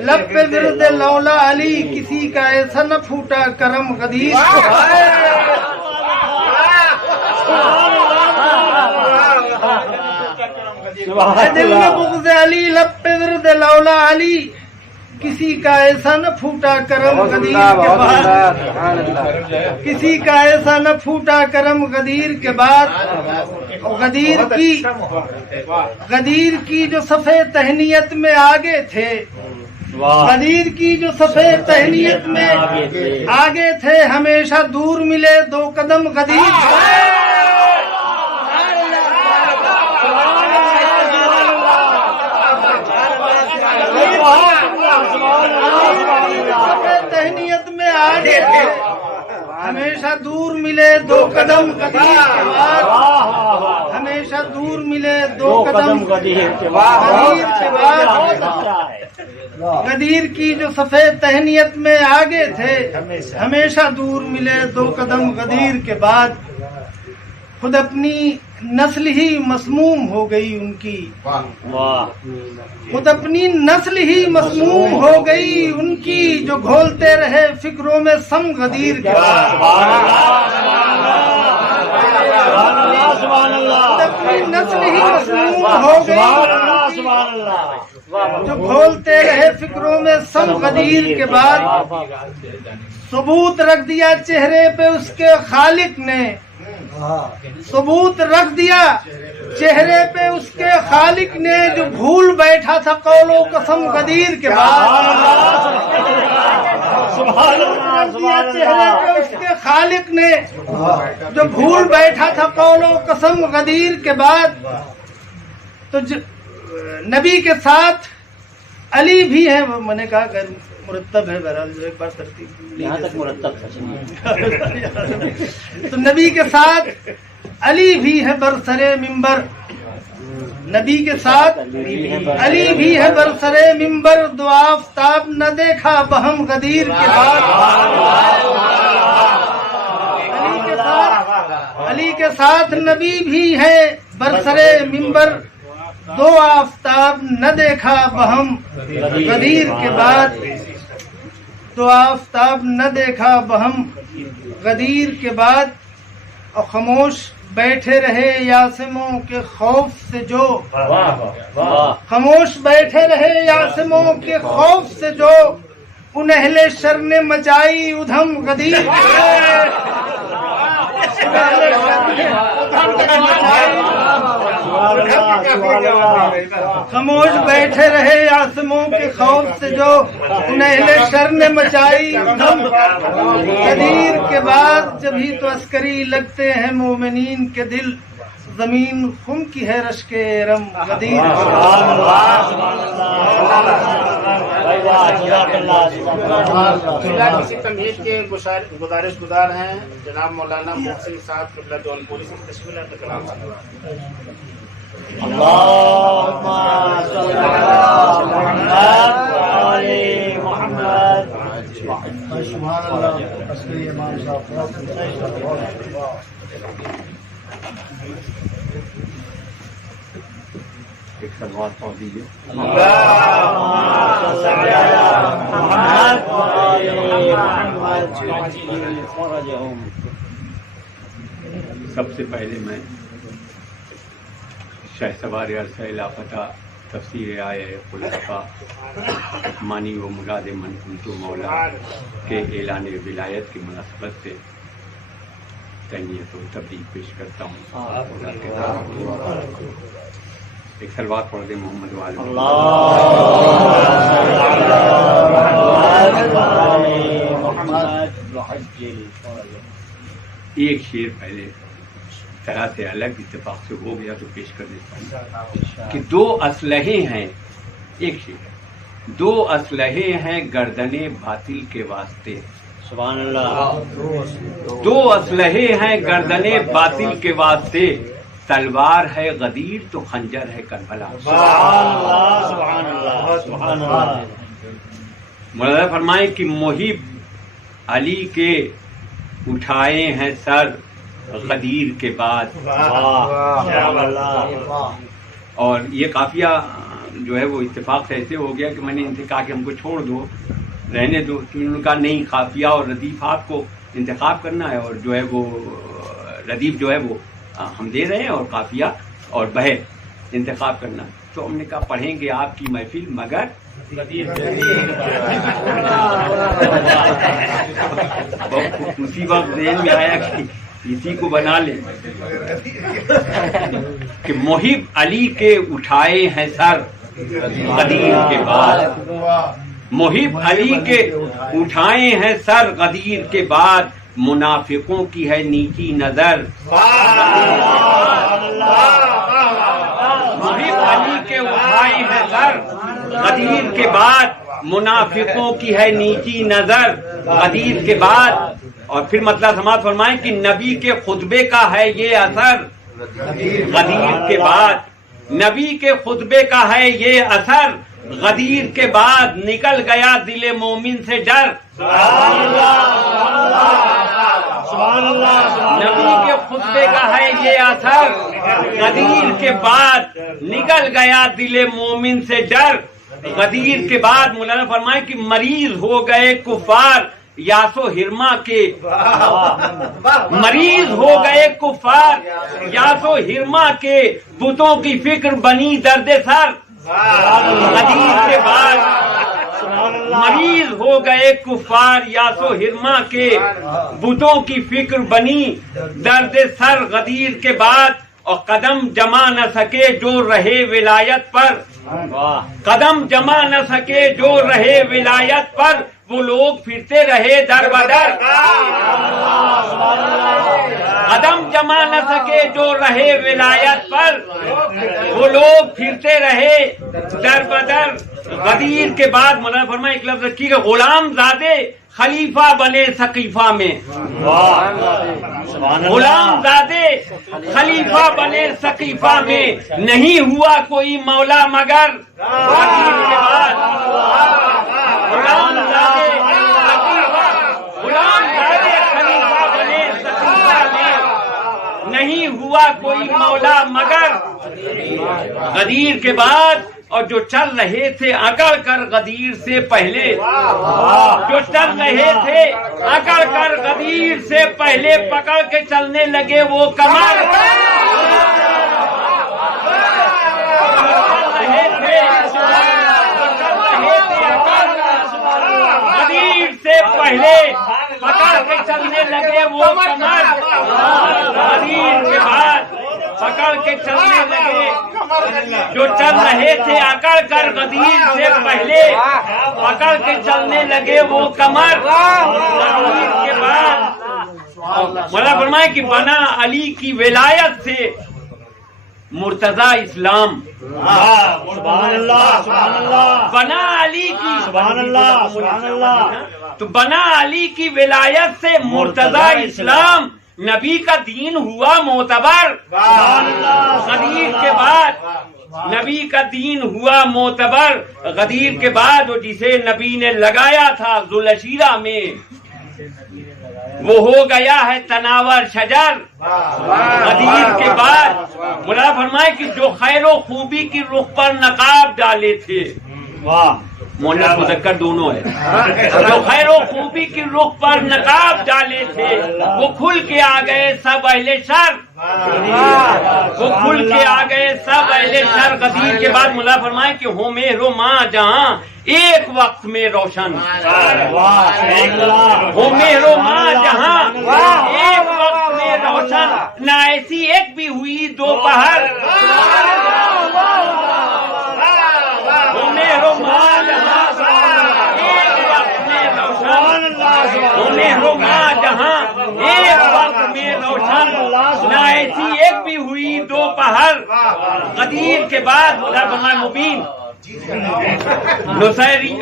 لب پہ ورد لولا علی، کسی کا ایسا نہ پھوٹا کرم غدیر، ہے دل میں بغض علی لب پہ ورد لولا علی، کسی کا ایسا نہ پھوٹا کرم غدیر کے بعد، کسی کا ایسا نہ پھوٹا کرم غدیر کے بعد، غدیر کی جو صفحے تہنیت میں آگے تھے، غدیر کی جو صفحے تہنیت میں آگے تھے، ہمیشہ دور ملے دو قدم غدیر، تہنیت میں آگے تھے، ہمیشہ دور ملے دو قدم غدیر کے بعد، ہمیشہ دور ملے دو قدم غدیر کے بعد، غدیر کی جو صفحے تہنیت میں آگے تھے، ہمیشہ دور ملے دو قدم غدیر کے بعد، خود اپنی نسل ہی مسموم ہو گئی ان کی، خود اپنی نسل ہی مسموم ہو گئی ان کی، جو گھولتے رہے فکروں میں سم غدیر کے بعد، خود اپنی نسل ہی مسموم ہو گئی ان سبحان اللہ جو گھولتے رہے فکروں میں سم غدیر کے بعد ثبوت رکھ دیا چہرے پہ اس کے خالق نے، ثبوت رکھ دیا چہرے پہ اس کے خالق نے، جو بھول بیٹھا تھا قول و قسم غدیر کے بعد، رکھ دیا چہرے پہ اس کے خالق نے، جو بھول بیٹھا تھا قول و قسم غدیر کے بعد. تو نبی کے ساتھ علی بھی ہے، میں نے کہا کہ مرتب ہے، بہرحال ایک بار ترتیب یہاں تک مرتب تو نبی کے ساتھ علی بھی ہے برسرے ممبر، نبی کے ساتھ علی بھی ہے برسرے ممبر، دو آفتاب نہ دیکھا بہم غدیر کے بعد. علی کے ساتھ نبی بھی ہے برسرے ممبر، دو آفتاب نہ دیکھا بہم غدیر کے بعد، دو آفتاب نہ دیکھا بہم غدیر کے بعد. اور خاموش بیٹھے رہے یاسموں کے خوف سے جو، خاموش بیٹھے رہے یاسموں کے خوف سے جو، ان اہل شر نے مچائی ادھم غدیر خاموش بیٹھے رہے آسموں کے خوف سے جو، ان اہل شر نے مچائی ادھم غدیر کے بعد. جبھی تو عسکری لگتے ہیں مومنین کے دل، زمین خون کی ہے رشک ارم غدیر. کسی تمہید کے گزارش گزار ہیں جناب مولانا محسن صاحب قبلہ جونپوری سے تشکیل کلام اللهم صل على محمد وعلى محمد. سبحان اللہ. عسکری امام ایک سلوات پڑھ دیجیے. اللهم صل على محمد وعلى محمد فرجهم. سب سے پہلے میں شاہ سوار عرصہ لاپتہ تفسیر آئے خلفاء مانی و مراد من کنتو مولا کے اعلان ولایت کی مناسبت سے تہنیت و تبریک پیش کرتا ہوں. ایک سلوات پڑھ دے محمد والے. ایک شعر پہلے طرح سے الگ اتفاق سے ہو گیا تو پیش کر دیتا ہوں کہ دو اسلحے ہیں. ایک شعر، دو اسلحے ہیں گردنے باطل کے واسطے. سبحان اللہ. دو اسلحے ہیں گردنے باطل کے واسطے، تلوار ہے غدیر تو خنجر ہے کربلا. سبحان اللہ. سبحان اللہ. مولانا فرمائیں کہ محب علی کے اٹھائے ہیں سر غدیر کے بعد. اور یہ قافیہ جو ہے وہ اتفاق سے ایسے ہو گیا کہ میں نے ان سے کہا کہ ہم کو چھوڑ دو، رہنے دو. تو انہوں نے کہا نہیں، قافیہ اور ردیفات کو انتخاب کرنا ہے، اور جو ہے وہ ردیف جو ہے وہ ہم دے رہے ہیں اور قافیہ اور بہر انتخاب کرنا. تو ہم نے کہا پڑھیں گے آپ کی محفل مگر اسی وقت ذہن میں آیا کہ اسی کو بنا لیں کہ محب علی کے اٹھائے ہیں سر غدیر کے بعد. محب علی کے اٹھائے ہیں سر غدیر کے بعد، منافقوں کی ہے نیچی نظر. محب علی کے اٹھائے ہیں سر غدیر کے بعد، منافقوں کی ہے نیچی نظر غدیر کے بعد. اور پھر مطلب سماعت فرمائیں کہ نبی کے خطبے کا ہے یہ اثر غدیر کے بعد. نبی کے خطبے کا ہے یہ اثر غدیر کے بعد، نکل گیا دل مومن سے ڈر. نبی کے خطبے کا ہے یہ اثر غدیر کے بعد، نکل گیا دل مومن سے ڈر غدیر کے بعد. مولانا فرمائے کہ مریض ہو گئے کفار یاسو ہرما کے، مریض ہو گئے کفار یاسو ہرما کے، بتوں کی فکر بنی درد سر غدیر کے بعد مریض ہو گئے کفار یاس و ہرما کے، بتوں کی فکر بنی درد سر غدیر کے بعد، اور قدم جما نہ سکے جو رہے ولایت پر، قدم جما نہ سکے جو رہے ولایت پر، وہ لوگ پھرتے رہے در بدر، قدم جما نہ سکے جو رہے ولایت پر، وہ لوگ پھرتے رہے در بدر۔ غدیر کے بعد مولانا فرمائے ایک لفظ رکھیے گا، غلام زادے خلیفہ بنے ثقیفہ میں، غلام زادے خلیفہ بنے ثقیفہ میں، نہیں ہوا کوئی مولا مگر غدیر کے بعد، غلام زادے خلیفہ بنے ثقیفہ میں، نہیں ہوا کوئی مولا مگر غدیر کے بعد۔ اور جو چل رہے تھے اکڑ کر غدیر سے پہلے، جو چل رہے تھے اکڑ کر غدیر سے پہلے، پکڑ کے چلنے لگے وہ کمر، غدیر سے پہلے پکڑ کے چلنے لگے وہ کمر، غدیر کے بعد پکڑ کے چلنے لگے، جو چل رہے تھے اکڑ کر غدیر سے پہلے، پکڑ کے چلنے لگے وہ کمر، غدیر کے بعد مولا فرمائے کہ بنا علی کی ولایت سے مرتضی اسلام، بنا علی کی، تو بنا علی کی ولایت سے مرتضی اسلام، نبی کا دین ہوا معتبر، غدیر کے بعد نبی کا دین ہوا معتبر، غدیر کے بعد وہ جسے نبی نے لگایا تھا ذوالعشیرہ میں، وہ ہو گیا ہے تناور شجر، غدیر کے بعد مولا فرمائے کہ جو خیر و خوبی کی رخ پر نقاب ڈالے تھے، مؤنث مذکر دونوں ہے، جو خیر و خوبی کی رخ پر نقاب ڈالے تھے، وہ کھل کے آ گئے سب اہل شر، وہ کھل کے آ گئے سب اہل شر۔ غدیر کے بعد مولا فرمائے کہ ہو مہر و ماں جہاں ایک وقت میں روشن، ہو مہر و ماں جہاں ایک وقت میں روشن، نہ ایسی ایک بھی ہوئی دوپہر، ہو مہر و ماں جہاں ایک وقت میں روشن، ہو مہر و ماں جہاں ایک وقت میں روشن، نہ ایسی ایک بھی ہوئی دوپہر۔ غدیر کے بعد مولا فرمائے مبین نصیری،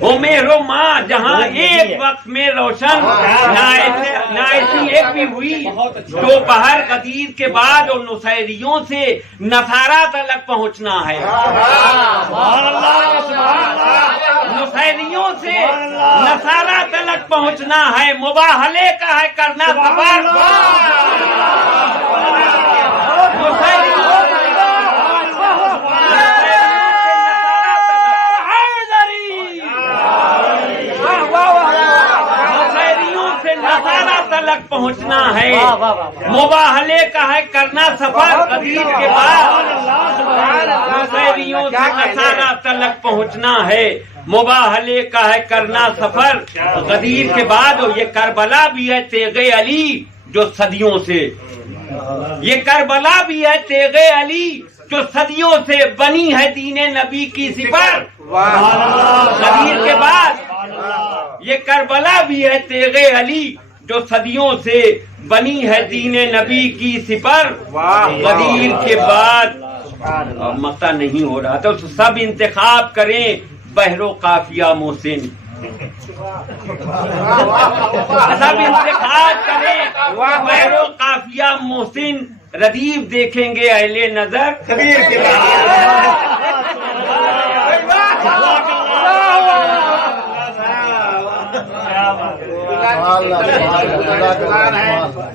ہو مہر و ماں جہاں ایک وقت میں روشن، نہ ایسی ایک بھی ہوئی دوپہر۔ غدیر کے بعد اور نصیریوں سے نصارہ تلک پہنچنا ہے، نصیریوں سے نصارہ تلک پہنچنا ہے، مباہلے کا ہے کرنا سفر، تلک پہنچنا ہے، مباہلے کا ہے کرنا سفر۔ غدیر کے بعد نصیریوں سے نصارہ تلک پہنچنا ہے، مباہلے کا ہے کرنا سفر۔ غدیر کے بعد یہ کربلا بھی ہے تیغ علی جو صدیوں سے، یہ کربلا بھی ہے تیغ علی جو صدیوں سے بنی ہے دین نبی کی سپر۔ غدیر کے بعد یہ کربلا بھی ہے تیغ علی جو صدیوں سے بنی ہے دین نبی کی سپر۔ غدیر کے بعد مقطع نہیں ہو رہا تو سب انتخاب کریں بحر و قافیہ محسن، سب انتخاب کریں بحر و قافیہ محسن، ردیف دیکھیں گے اہل نظر غدیر کے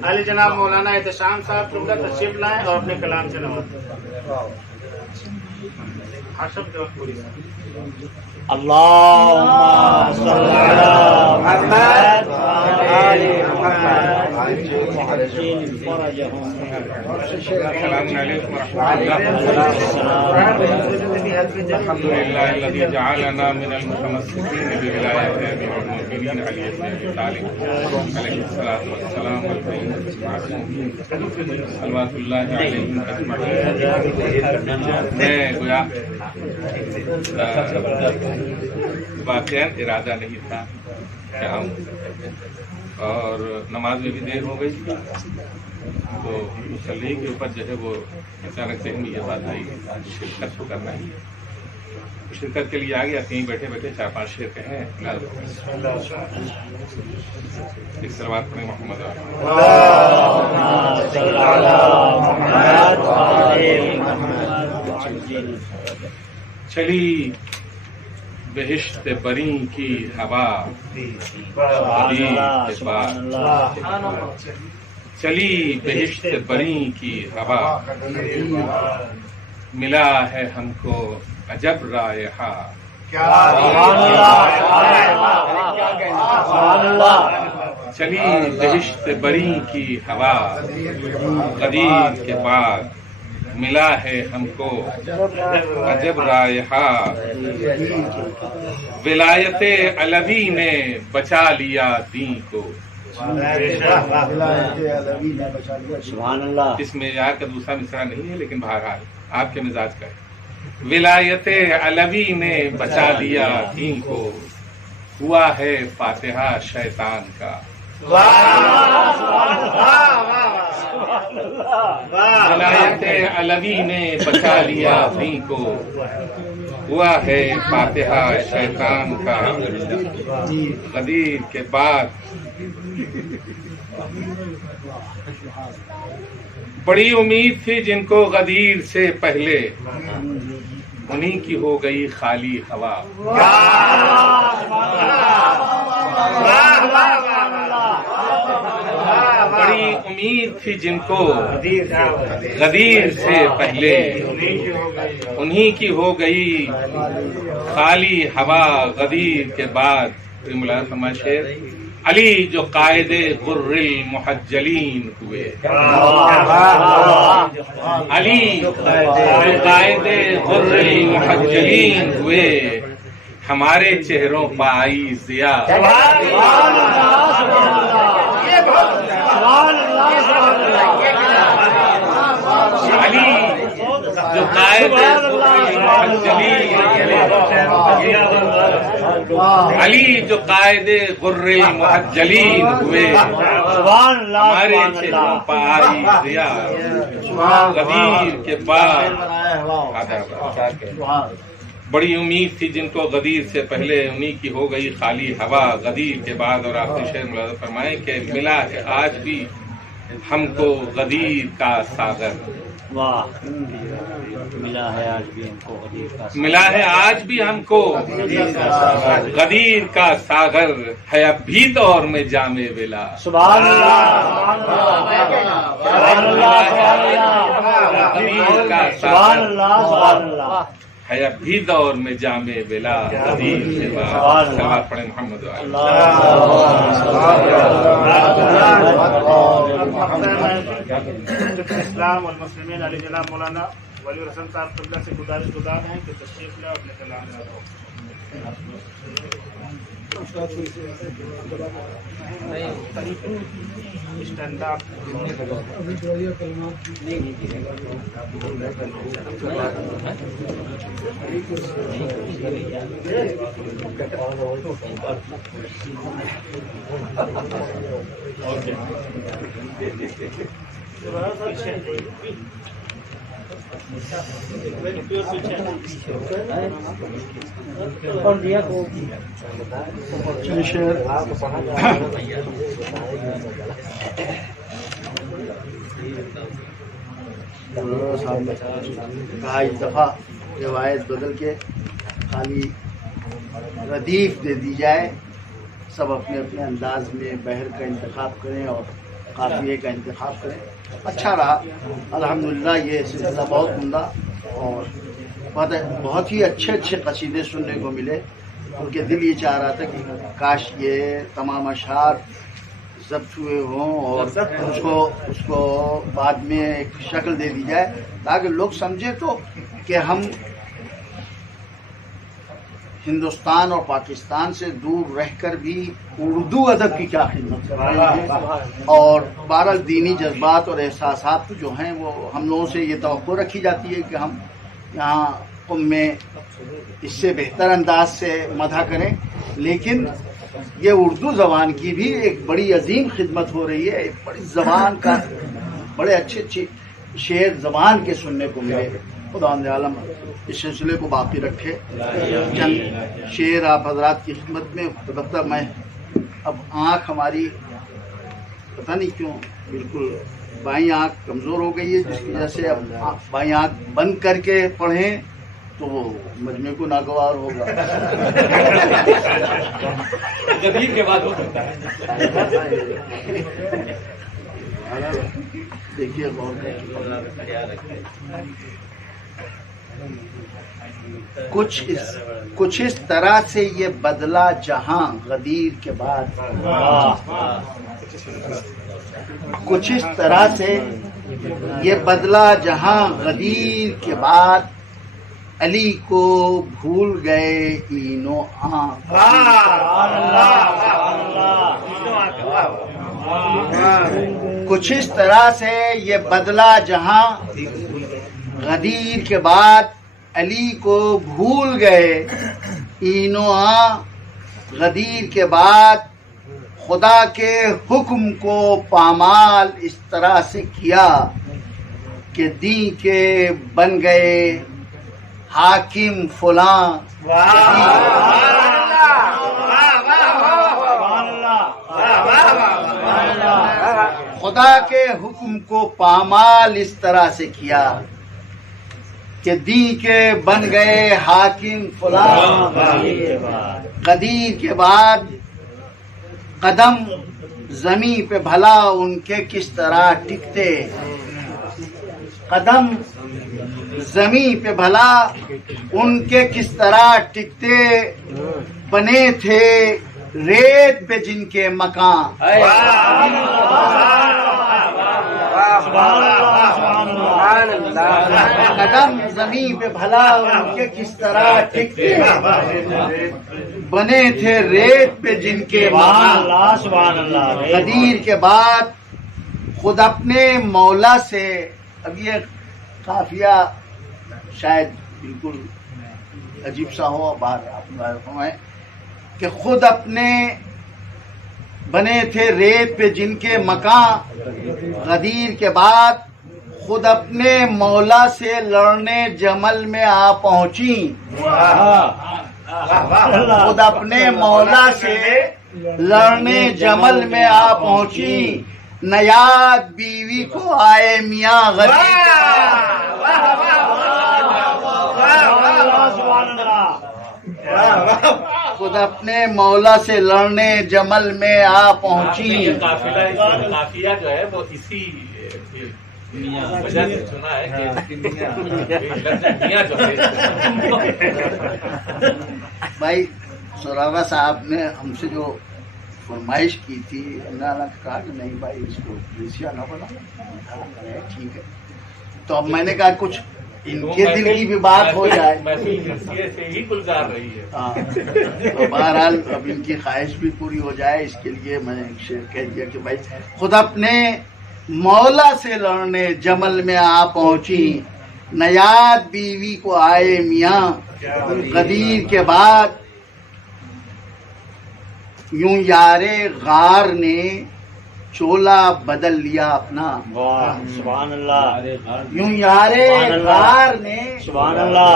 علی جناب مولانا احتشام صاحب قبلہ تشریف لائیں اور اپنے کلام سے نوازیں۔ اللهم صل على محمد آل محمد عجل فرجهم. السلام علیکم ورحمۃ اللہ. الحمد للہ الذی جعلنا من المتمسکین بولایت امیر المؤمنین علی بن ابی طالب علیہ الصلوۃ والسلام صلوات اللہ علیہ اجمعین. میں گویا واقعاً ارادہ نہیں تھا کہ آؤں، اور نماز میں بھی دیر ہو گئی تو مسلح کے اوپر جو ہے وہ اچانک ذہن میں یہ بات آئی شرکت تو کرنا ہی ہے. شرکت کے لیے آ گیا. کہیں بیٹھے بیٹھے 4-5 شعر کہیں ایک صلوات پڑھیں محمد. چلی بہشت بری کی ہوا غدیر کے بعد، چلی بہشت بری کی ہوا، ملا ہے ہم کو عجب رائحہ. چلی بہشت بری کی ہوا غدیر کے بعد، ملا ہے ہم کو عجب رائحہ. ولایت علوی نے بچا لیا دین کو. سبحان اللہ. اس میں یار کا دوسرا مصرع نہیں ہے لیکن بہرحال آپ کے مزاج کا ہے. ولایت علوی نے بچا لیا دین کو، ہوا ہے فاتحہ شیطان کا. ولایت علوی نے بچا لیا دین کو، ہوا ہے فاتحہ شیطان کا. غدیر کے بعد بڑی امید تھی جن کو غدیر سے پہلے، انہی کی ہو گئی خالی ہوا. بڑی امید تھی جن کو غدیر سے پہلے، انہی کی ہو گئی خالی ہوا. غدیر کے بعد مولانا فرمائے شعر، علی جو قائد غر المحجلین ہوئے. علی جو قائد غر المحجلین ہوئے، ہمارے چہروں پہ آئی ضیا. علی جو قائد علی جو قائد غر المحجلین ہوئے، ہمارے چہروں پہ آئی ضیا. غدیر کے بعد بڑی امید تھی جن کو غدیر سے پہلے، انہی کی ہو گئی خالی ہوا. غدیر کے بعد اور آپ نے شعر ملاحظہ فرمائے کہ ملا ہے آج بھی ہم کو غدیر کا ساغر. واہ. ملا ہے آج بھی ہم کو غدیر کا ساغر. ملا ہے آج بھی ہم کو غدیر کا ساغر، ہے اب بھی دور میں جام ولا. سبحان اللہ. غدیر کا سبحان ساغر اللہ. سبحان اللہ. ہے اب بھی دور میں جام ولا. غدیر کے بعد صلوات پڑھیں محمد علیہ. اسلام والمسلمین علی جناب مولانا ولی الحسن صاحب قبلہ سے گزارش گزار ہیں کہ تشریف لیں اپنے کلام میں. Stand up. اور دیا کو کہا ایک دفعہ روایت بدل کے خالی ردیف دے دی جائے، سب اپنے اپنے انداز میں بحر کا انتخاب کریں اور قافیے کا انتخاب کریں. اچھا رہا الحمدللہ. یہ سلسلہ بہت عمدہ اور بہت ہی اچھے قصیدے سننے کو ملے. ان کے دل یہ چاہ رہا تھا کہ کاش یہ تمام اشعار ضبط ہوئے ہوں اور اس کو بعد میں ایک شکل دے دی جائے تاکہ لوگ سمجھے تو کہ ہم ہندوستان اور پاکستان سے دور رہ کر بھی اردو ادب کی کیا خدمت کر رہے ہیں، اور بہرحال دینی جذبات اور احساسات جو ہیں وہ ہم لوگوں سے یہ توقع رکھی جاتی ہے کہ ہم یہاں قم میں اس سے بہتر انداز سے مدح کریں، لیکن یہ اردو زبان کی بھی ایک بڑی عظیم خدمت ہو رہی ہے. ایک بڑی زبان کا بڑے اچھے اچھے شعر زبان کے سننے کو ملے. خدا عالم اس سلسلے کو باقی رکھے. چند شعر آپ حضرات کی خدمت میں. البتہ میں اب آنکھ ہماری پتہ نہیں کیوں بالکل بائیں آنکھ کمزور ہو گئی ہے، جس کی وجہ سے اب بائیں آنکھ بند کر کے پڑھیں تو وہ مجمع کو ناگوار ہوگا. غدیر کے بعد ہو سکتا ہے. دیکھیے کچھ اس طرح سے یہ بدلا جہاں غدیر کے بعد، کچھ اس طرح سے یہ بدلا جہاں غدیر کے بعد، علی کو بھول گئے اینو آنکھ. کچھ اس طرح سے یہ بدلا جہاں غدیر کے بعد، علی کو بھول گئے اینو آنکھ. غدیر کے بعد خدا کے حکم کو پامال اس طرح سے کیا کہ دین کے بن گئے حاکم فلاں. خدا کے حکم کو پامال اس طرح سے کیا کہ دین کے بن گئے حاکم فلاں. غدیر کے بعد قدم زمین پہ بھلا ان کے کس طرح ٹکتے. قدم زمین پہ بھلا ان کے کس طرح ٹکتے، بنے تھے ریت پہ جن کے مکان. قدم زمین پہ بھلا ان کے کس طرح ٹکتے، بنے تھے ریت پہ جن کے مکان. غدیر کے بعد خود اپنے مولا سے. اب یہ قافیہ شاید بالکل عجیب سا ہو، باہر آپ ہیں کہ خود اپنے بنے تھے ریت پہ جن کے مکان. غدیر کے بعد خود اپنے مولا سے لڑنے جمل میں آ پہنچی. خود اپنے مولا سے لڑنے جمل میں آ پہنچی. نیاد بیوی کو آئے میاں غدیر. خود اپنے مولا سے لڑنے جمل میں آ پہنچی. قافیہ جو ہے وہ اسی وجہ سے چنا ہے بھائی سراغا صاحب نے ہم سے جو فرمائش کی تھی، اللہ نے کہا کہ نہیں بھائی اس کو جنسیہ نہ بنا. ٹھیک ہے، تو اب میں نے کہا کچھ ان کے دل کی بھی بات ہو جائے. سے ہی گلزار رہی ہے. تو بہرحال اب ان کی خواہش بھی پوری ہو جائے، اس کے لیے میں نے ایک شعر کہہ دیا کہ بھائی خود اپنے مولا سے لڑنے جمل میں آ پہنچی. نیاد بیوی کو آئے میاں غدیر کے بعد. یوں یارے غار نے چولا بدل لیا اپنا. سبحان اللہ. یوں یارے غار نے سبحان اللہ.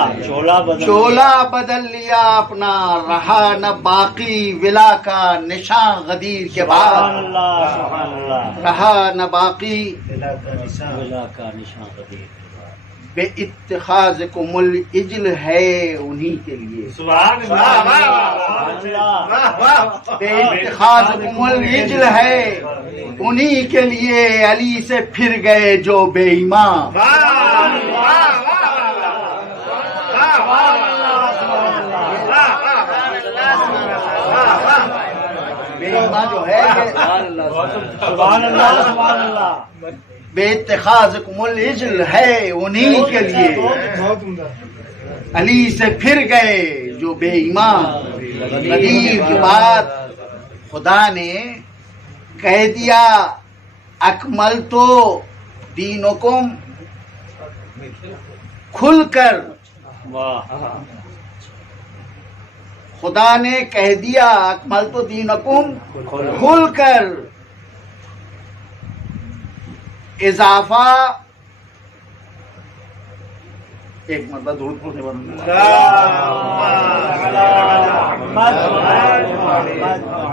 چولا بدل لیا اپنا. رہا نہ باقی ولا کا نشان غدیر کے بعد. سبحان اللہ. رہا نہ باقی ولا کا نشان غدیر. بے اتخاذ کم العجل ہے انہی کے لیے. بے اتخاذ کم العجل ہے انہی کے لیے. علی سے پھر گئے جو بے ایمان. بے کلمہ جو ہے یہ سبحان اللہ سبحان اللہ. بے اتخاذکم العجل ہے انہی کے لیے. علی سے پھر گئے جو بے ایمان. غدیر کے بعد خدا نے کہہ دیا اکملت دینکم، کھل کر خدا نے کہہ دیا اکملت دینکم، کھل کر. اضافہ ایک مرتبہ درود پڑھنے والا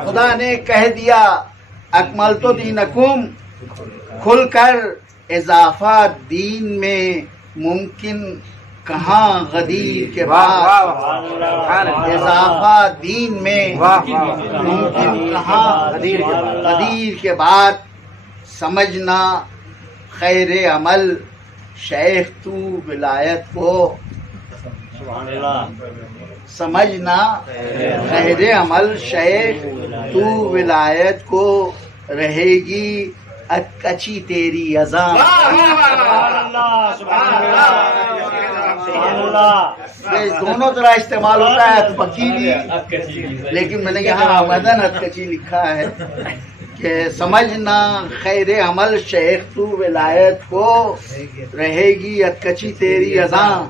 خدا نے کہہ دیا اکملت دینکم، کھل کر. اضافہ دین میں ممکن کہاں غدیر کے بعد. اضافہ دین میں ممکن کہاں غدیر کے بعد. سمجھنا خیر عمل شیخ تو ولایت کو. سمجھنا خیر عمل شیخ تو ولایت کو. رہے گی اکچی تیری اذان. یہ دونوں طرح استعمال ہوتا ہے اتبکیلی، لیکن میں نے یہاں مدن اتکچی لکھا ہے کہ سمجھنا خیر عمل شیخ تو ولایت کو. رہے گی اتکچی تیری اذان.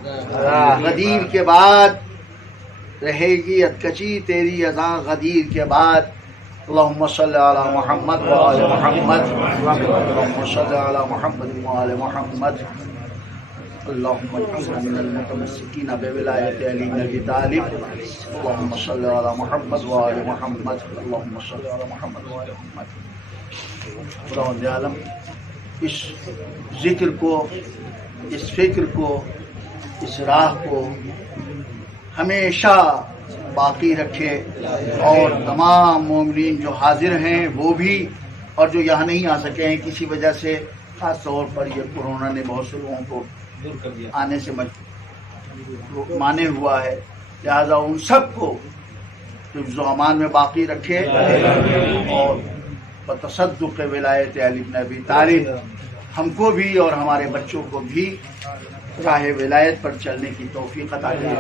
غدیر کے بعد رہے گی اتکچی تیری اذان. غدیر کے بعد اللہم صلی علی محمد وآل محمد. اللہم صلی علی محمد وآل محمد. اللہم اجعلنا من المتمسکین بولایت علی بن ابی طالب. اللہم صلی علی محمد وآل محمد. اللہم صلی علی محمد وآل محمد. خداوند عالم اس ذکر کو، اس فکر کو، اس راہ کو ہمیشہ باقی رکھے، اور تمام مومنین جو حاضر ہیں وہ بھی، اور جو یہاں نہیں آ سکے ہیں کسی وجہ سے، خاص طور پر یہ کورونا نے بہت سے لوگوں کو آنے سے مانے ہوا ہے، لہذا ان سب کو حفظ و امان میں باقی رکھے، اور بتصدق ولایت علی بن ابی طالب ہم کو بھی اور ہمارے بچوں کو بھی راہ ولایت پر چلنے کی توفیق عطا کرے.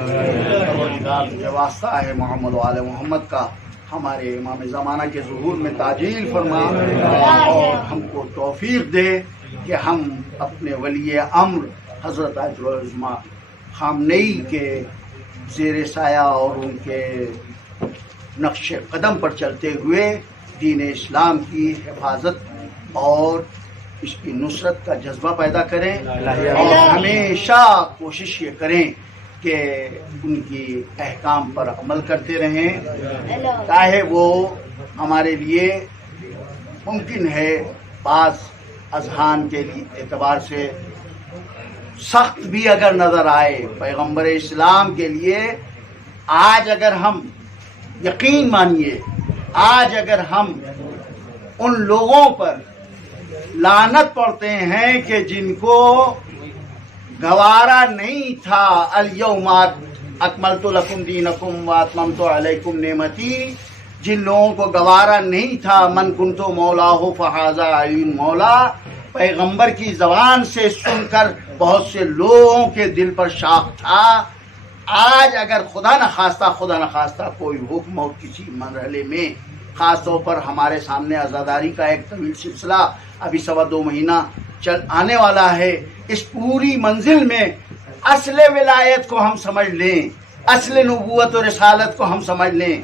یہ واسطہ ہے محمد و آل محمد کا، ہمارے امام زمانہ کے ظہور میں تعجیل فرما، اور ہم کو توفیق دے کہ ہم اپنے ولی امر حضرت آیت العظمیٰ خامنئی کے زیر سایہ اور ان کے نقش قدم پر چلتے ہوئے دین اسلام کی حفاظت اور اس کی نصرت کا جذبہ پیدا کریں، اور ہمیشہ کوشش یہ کریں کہ ان کی احکام پر عمل کرتے رہیں، چاہے وہ ہمارے لیے ممکن ہے بعض اذہان کے اعتبار سے سخت بھی اگر نظر آئے. پیغمبر اسلام کے لیے آج اگر ہم یقین مانیے، آج اگر ہم ان لوگوں پر لعنت پڑھتے ہیں کہ جن کو گوارا نہیں تھا الیوم اکملت لکم دینکم واتممت علیکم نعمتی، جن لوگوں کو گوارا نہیں تھا من کنت مولاہ فہذا علی مولا، پیغمبر کی زبان سے سن کر بہت سے لوگوں کے دل پر شاق تھا. آج اگر خدا نخواستہ کوئی حکم اور کسی مرحلے میں، خاص طور پر ہمارے سامنے عزاداری کا ایک طویل سلسلہ ابھی 2.25 مہینہ چل آنے والا ہے، اس پوری منزل میں اصل ولایت کو ہم سمجھ لیں، اصل نبوت و رسالت کو ہم سمجھ لیں،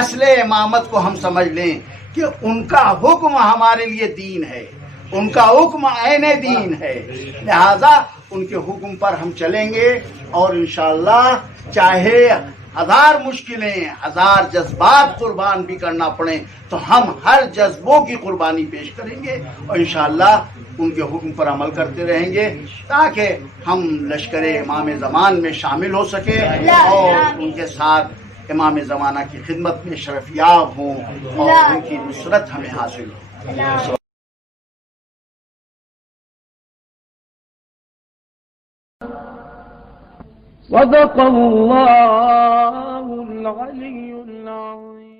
اصل امامت کو ہم سمجھ لیں کہ ان کا حکم ہمارے لیے دین ہے، ان کا حکم عین دین ہے. لہذا ان کے حکم پر ہم چلیں گے، اور انشاءاللہ چاہے 1000 مشکلیں، 1000 جذبات قربان بھی کرنا پڑیں تو ہم ہر جذبوں کی قربانی پیش کریں گے، اور انشاءاللہ ان کے حکم پر عمل کرتے رہیں گے تاکہ ہم لشکر امام زمان میں شامل ہو سکیں اور ان کے ساتھ امام زمانہ کی خدمت میں شرفیاب ہوں اور ان کی نصرت ہمیں حاصل ہو. صدق الله العلي العظيم.